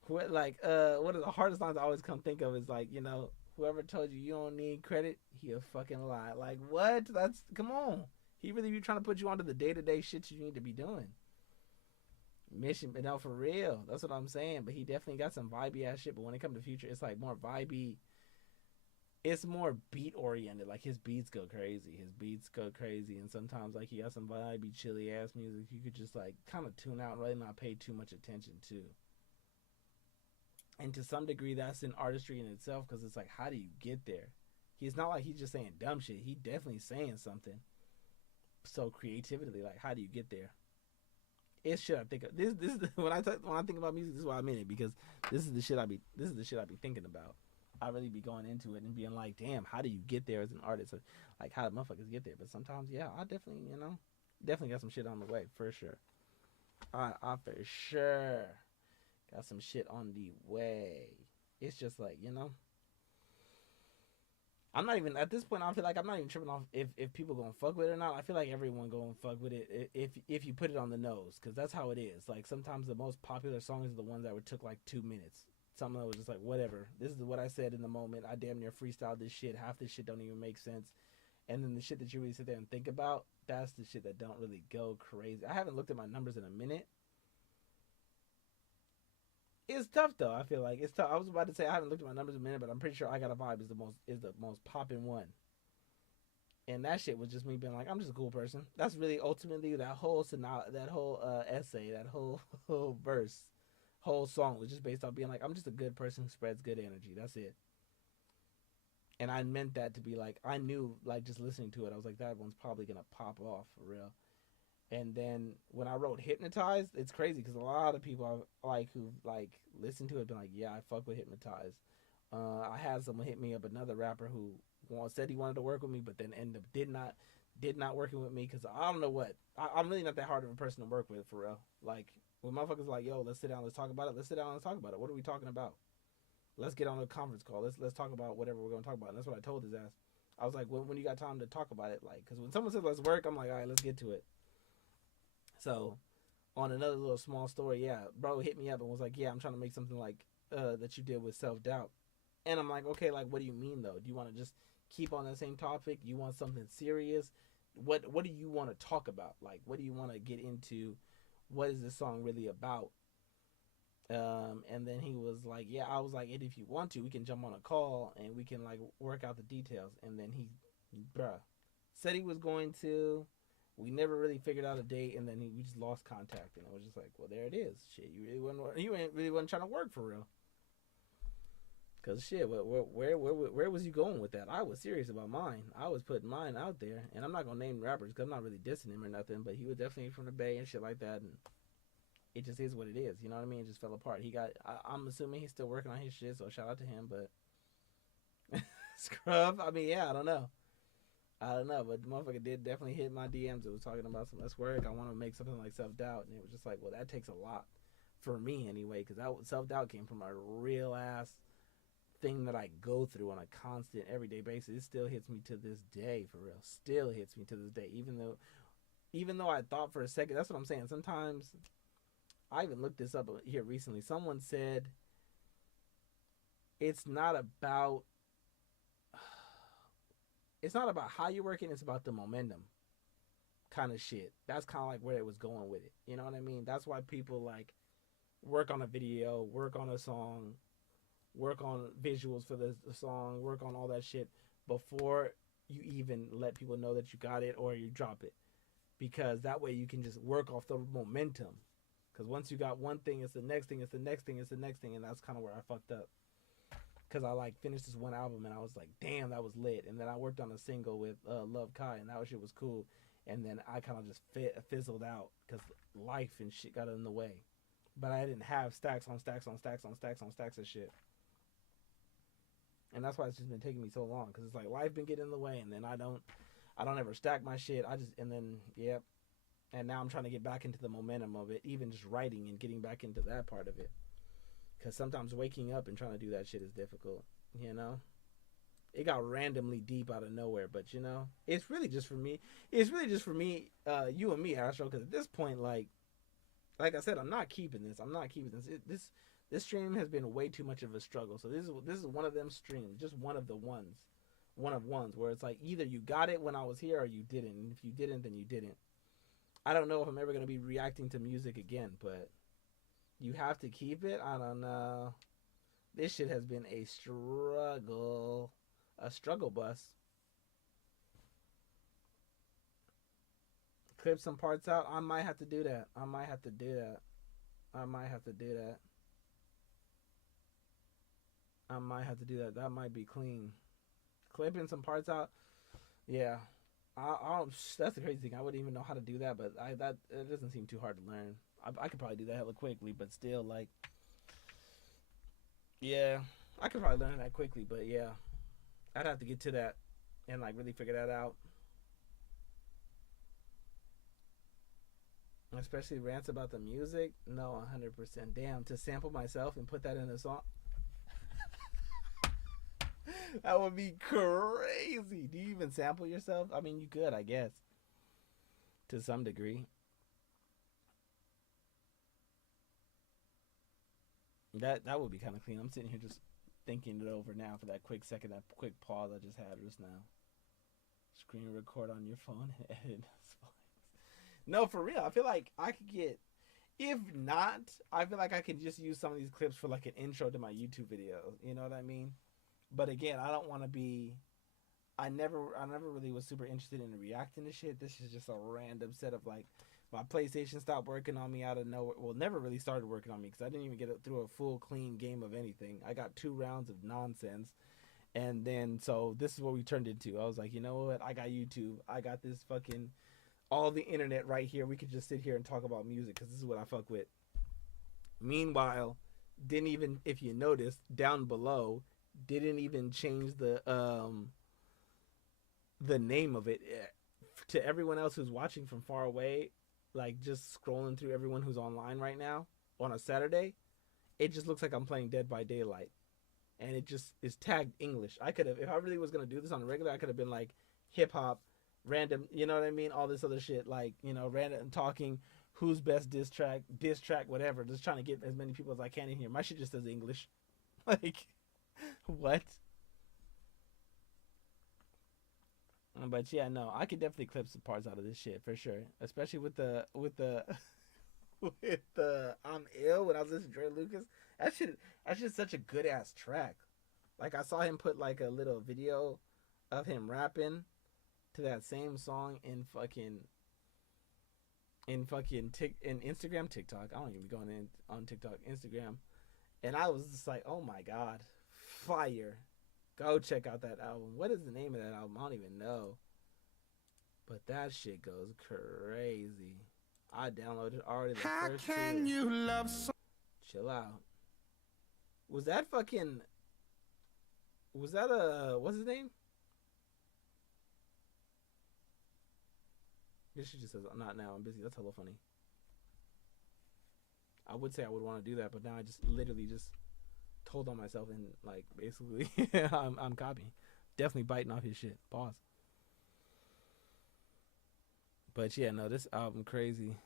Like, one of the hardest lines I always come think of is, like, you know, whoever told you you don't need credit, he a fucking lie. Like, what? Come on. He really be trying to put you onto the day-to-day shit you need to be doing. Mission, but no, for real. That's what I'm saying. But he definitely got some vibey ass shit. But when it comes to Future, it's like more vibey. It's more beat oriented. Like his beats go crazy. And sometimes like he got some vibey, chilly ass music you could just like kind of tune out and really not pay too much attention to. And to some degree, that's an artistry in itself because it's like, how do you get there? He's not like he's just saying dumb shit. He definitely saying something. So creativity, like how do you get there? It's shit I think of. This is when I think about music. This is why I'm in it because this is the shit I be thinking about. I really be going into it and being like, damn, how do you get there as an artist? Like how do motherfuckers get there? But sometimes, yeah, I definitely, definitely got some shit on the way for sure. I for sure got some shit on the way. It's just like, I'm not even at this point. I feel like I'm not even tripping off if people gonna fuck with it or not. I feel like everyone gonna fuck with it if you put it on the nose, because that's how it is. Like sometimes the most popular songs are the ones that took like 2 minutes. Some of it was just like whatever. This is what I said in the moment. I damn near freestyled this shit. Half this shit don't even make sense. And then the shit that you really sit there and think about, that's the shit that don't really go crazy. I haven't looked at my numbers in a minute. It's tough though. I feel like it's tough. I was about to say I haven't looked at my numbers in a minute, but I'm pretty sure I Got a Vibe is the most popping one. And that shit was just me being like, I'm just a cool person. That's really ultimately that whole essay, that whole verse, whole song was just based off being like, I'm just a good person who spreads good energy. That's it. And I meant that to be like, I knew, like, just listening to it, I was like, that one's probably gonna pop off for real. And then when I wrote Hypnotized, it's crazy because a lot of people who listened to it been like, yeah, I fuck with Hypnotized. I had someone hit me up, another rapper who said he wanted to work with me, but then ended up did not working with me because I don't know what. I'm really not that hard of a person to work with for real. Like when motherfuckers like, yo, let's sit down, let's talk about it. Let's sit down and talk about it. What are we talking about? Let's get on a conference call. Let's talk about whatever we're gonna talk about. And that's what I told his ass. I was like, when you got time to talk about it, like, because when someone says let's work, I'm like, all right, let's get to it. So, on another little small story, yeah, bro hit me up and was like, yeah, I'm trying to make something like that you did with Self-Doubt. And I'm like, okay, like, what do you mean, though? Do you want to just keep on that same topic? You want something serious? What do you want to talk about? Like, what do you want to get into? What is this song really about? And then he was like, yeah, I was like, and if you want to, we can jump on a call and we can, like, work out the details. And then he, said he was going to. We never really figured out a date, and then we just lost contact, and it was just like, well, there it is. Shit, you really wasn't trying to work for real. Cause shit, where was you going with that? I was serious about mine. I was putting mine out there, and I'm not gonna name rappers because I'm not really dissing him or nothing, but he was definitely from the Bay and shit like that, and it just is what it is. You know what I mean? It just fell apart. I'm assuming he's still working on his shit, so shout out to him. But Scrub, I mean, yeah, I don't know, but the motherfucker did definitely hit my DMs. It was talking about some less work. I want to make something like Self-Doubt, and it was just like, well, that takes a lot for me anyway, because Self-Doubt came from a real ass thing that I go through on a constant, everyday basis. It still hits me to this day, for real. Still hits me to this day, even though I thought for a second. That's what I'm saying. Sometimes I even looked this up here recently. Someone said it's not about how you're working, it's about the momentum kind of shit. That's kind of like where it was going with it. You know what I mean? That's why people like work on a video, work on a song, work on visuals for the song, work on all that shit before you even let people know that you got it or you drop it. Because that way you can just work off the momentum. Because once you got one thing, it's the next thing, it's the next thing, it's the next thing. And that's kind of where I fucked up. Because I like finished this one album and I was like, damn, that was lit. And then I worked on a single with Love Kai and that shit was cool. And then I kind of just fizzled out because life and shit got in the way. But I didn't have stacks on stacks on stacks on stacks on stacks of shit. And that's why it's just been taking me so long. Because it's like life been getting in the way and then I don't ever stack my shit. Yep. And now I'm trying to get back into the momentum of it. Even just writing and getting back into that part of it. Because sometimes waking up and trying to do that shit is difficult, you know? It got randomly deep out of nowhere, but, you know? It's really just for me. It's really just for me, you and me, Astro, because at this point, like I said, I'm not keeping this. This stream has been way too much of a struggle. So this is one of them streams, just one of the ones. one of ones where it's like either you got it when I was here or you didn't. And if you didn't, then you didn't. I don't know if I'm ever going to be reacting to music again, but you have to keep it. I don't know. This shit has been a struggle bus. Clip some parts out. I might have to do that. I might have to do that. That might be clean. Clipping some parts out. Yeah. That's the crazy thing. I wouldn't even know how to do that, but it doesn't seem too hard to learn. I could probably do that hella quickly, but still, like, yeah, I could probably learn that quickly, but yeah, I'd have to get to that and like really figure that out. Especially rants about the music. No, 100%. Damn, to sample myself and put that in a song. That would be crazy. Do you even sample yourself? I mean, you could, I guess, to some degree. That would be kind of clean. I'm sitting here just thinking it over now for that quick second, that quick pause I just had just now. Screen record on your phone and edit. No, for real. I feel like I could get, if not, I feel like I could just use some of these clips for like an intro to my YouTube video. You know what I mean? But again, I don't want to be, I never really was super interested in reacting to shit. This is just a random set of like, my PlayStation stopped working on me out of nowhere. Well, never really started working on me because I didn't even get it through a full clean game of anything. I got 2 rounds of nonsense. And then, so this is what we turned into. I was like, you know what? I got YouTube. I got this fucking, all the internet right here. We could just sit here and talk about music because this is what I fuck with. Meanwhile, didn't even, if you notice, down below, didn't even change the name of it. To everyone else who's watching from far away, like just scrolling through everyone who's online right now on a Saturday, it just looks like I'm playing Dead by Daylight. And it just is tagged English. I could have, if I really was going to do this on a regular, I could have been like hip hop, random, you know what I mean? All this other shit, like, you know, random talking, who's best diss track, whatever. Just trying to get as many people as I can in here. My shit just says English. Like, what? But yeah, no, I could definitely clip some parts out of this shit for sure. Especially with the with the I'm Ill when I was listening to Dre Lucas. That's just such a good ass track. Like I saw him put like a little video of him rapping to that same song in Instagram, TikTok. I don't even be going in on TikTok, Instagram. And I was just like, oh my God, fire. Go check out that album. What is the name of that album? I don't even know. But that shit goes crazy. I downloaded already the first two. How can you love so... Chill out. Was that what's his name? This shit just says, not now, I'm busy. That's hella funny. I would say I would want to do that, but now I just literally just told on myself and like basically I'm copying. Definitely biting off his shit. Pause. But yeah, no, this album crazy.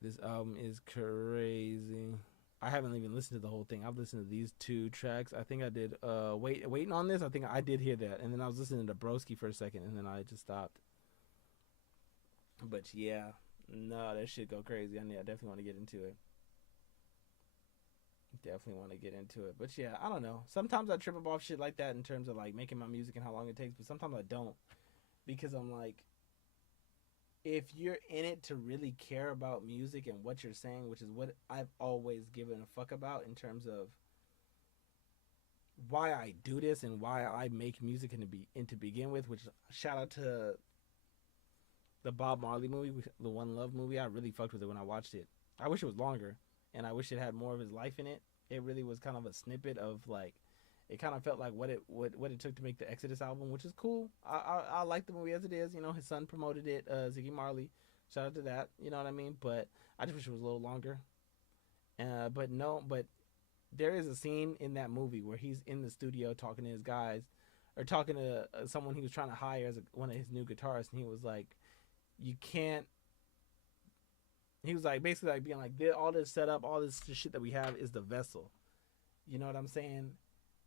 This album is crazy. I haven't even listened to the whole thing. I've listened to these 2 tracks. I think I did waiting on this. I think I did hear that. And then I was listening to Broski for a second and then I just stopped. But yeah, no, that shit go crazy. I definitely want to get into it. But yeah, I don't know. Sometimes I trip up off shit like that in terms of like making my music and how long it takes, but sometimes I don't. Because I'm like, if you're in it to really care about music and what you're saying, which is what I've always given a fuck about in terms of why I do this and why I make music to begin with, which shout out to the Bob Marley movie, the One Love movie. I really fucked with it when I watched it. I wish it was longer and I wish it had more of his life in it. It really was kind of a snippet of like, it kind of felt like what it took to make the Exodus album, which is cool. I like the movie as it is. You know, his son promoted it, Ziggy Marley. Shout out to that. You know what I mean? But I just wish it was a little longer. But there is a scene in that movie where he's in the studio talking to his guys, or talking to someone he was trying to hire as one of his new guitarists, and he was like, "You can't." He was like basically like being like, all this setup, all this shit that we have is the vessel. You know what I'm saying?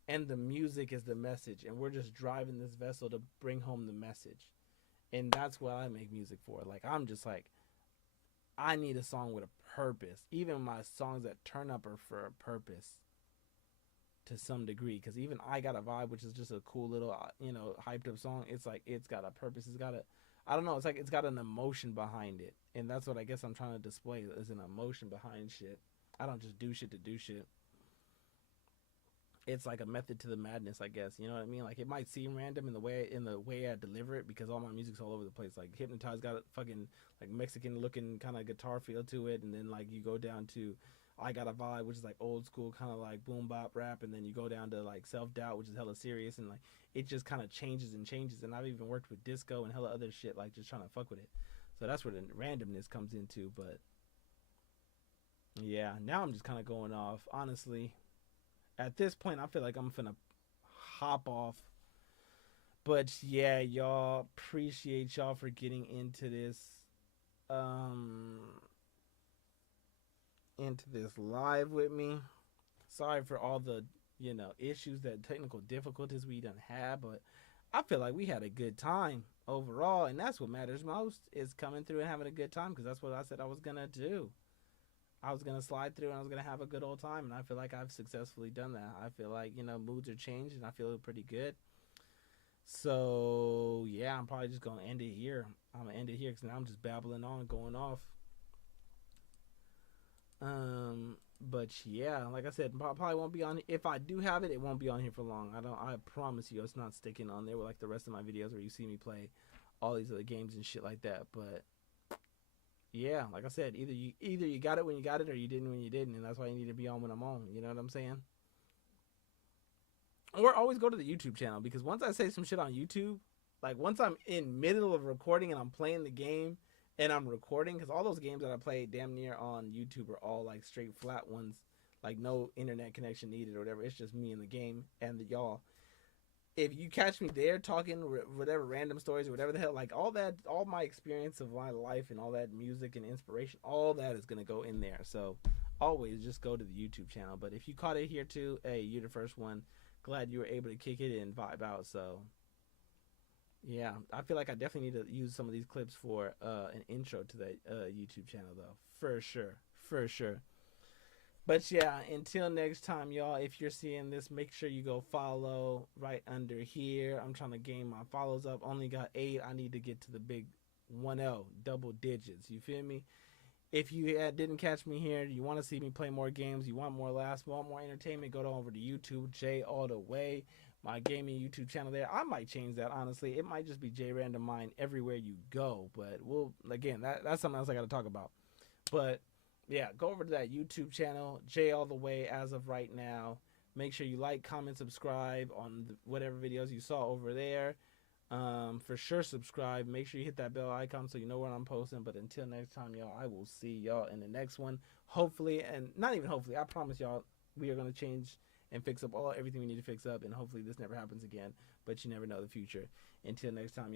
and the music is the message, and we're just driving this vessel to bring home the message. And that's what I make music for. Like, I'm just like, I need a song with a purpose. Even my songs that turn up are for a purpose to some degree, because even I Got a Vibe, which is just a cool little, hyped up song, it's like, it's got a purpose. It's got a, I don't know, it's like it's got an emotion behind it. And that's what I guess I'm trying to display, is an emotion behind shit. I don't just do shit to do shit. It's like a method to the madness, I guess. You know what I mean? Like, it might seem random in the way I deliver it, because all my music's all over the place. Like, Hypnotize got a fucking like Mexican looking kind of guitar feel to it, and then like you go down to I Got a Vibe, which is like old school kind of like boom bop rap, and then you go down to like Self Doubt, which is hella serious, and like it just kind of changes and changes. And I've even worked with disco and hella other shit, like just trying to fuck with it. So that's where the randomness comes into. But yeah, now I'm just kind of going off, honestly. At this point, I feel like I'm finna hop off. But yeah, y'all, appreciate y'all for getting into this live with me. Sorry for all the, issues, that technical difficulties we done had, but I feel like we had a good time overall, and that's what matters most, is coming through and having a good time, because that's what I said I was gonna do. I was going to slide through and I was going to have a good old time, and I feel like I've successfully done that. I feel like, moods are changed and I feel pretty good. So, yeah, I'm probably just going to end it here. I'm going to end it here because now I'm just babbling on, going off. But yeah, like I said, probably won't be on. If I do have it, it won't be on here for long. I promise you, it's not sticking on there with like the rest of my videos where you see me play all these other games and shit like that. But yeah, like I said, either you got it when you got it, or you didn't when you didn't, and that's why you need to be on when I'm on. You know what I'm saying? Or always go to the YouTube channel, because once I say some shit on YouTube, like once I'm in middle of recording and I'm playing the game and I'm recording, because all those games that I play damn near on YouTube are all like straight flat ones, like no internet connection needed or whatever. It's just me and the game and y'all. If you catch me there talking whatever random stories or whatever the hell, like all my experience of my life and all that music and inspiration, all that is going to go in there. So always just go to the YouTube channel. But if you caught it here too, hey, you're the first one. Glad you were able to kick it and vibe out. So yeah, I feel like I definitely need to use some of these clips for an intro to the YouTube channel though. For sure. But yeah, until next time, y'all, if you're seeing this, make sure you go follow right under here. I'm trying to gain my follows up. Only got 8. I need to get to the big 10, double digits. You feel me? If you didn't catch me here, you want to see me play more games, you want more laughs, want more entertainment, go over to YouTube, J All The Way, my gaming YouTube channel there. I might change that, honestly. It might just be J Random Mind everywhere you go. But that's something else I got to talk about. But yeah, go over to that YouTube channel, J All The Way, as of right now. Make sure you like, comment, subscribe on whatever videos you saw over there. For sure, subscribe. Make sure you hit that bell icon so you know when I'm posting. But until next time, y'all, I will see y'all in the next one. Hopefully, and not even hopefully, I promise y'all, we are going to change and fix up everything we need to fix up. And hopefully this never happens again. But you never know the future. Until next time, y'all.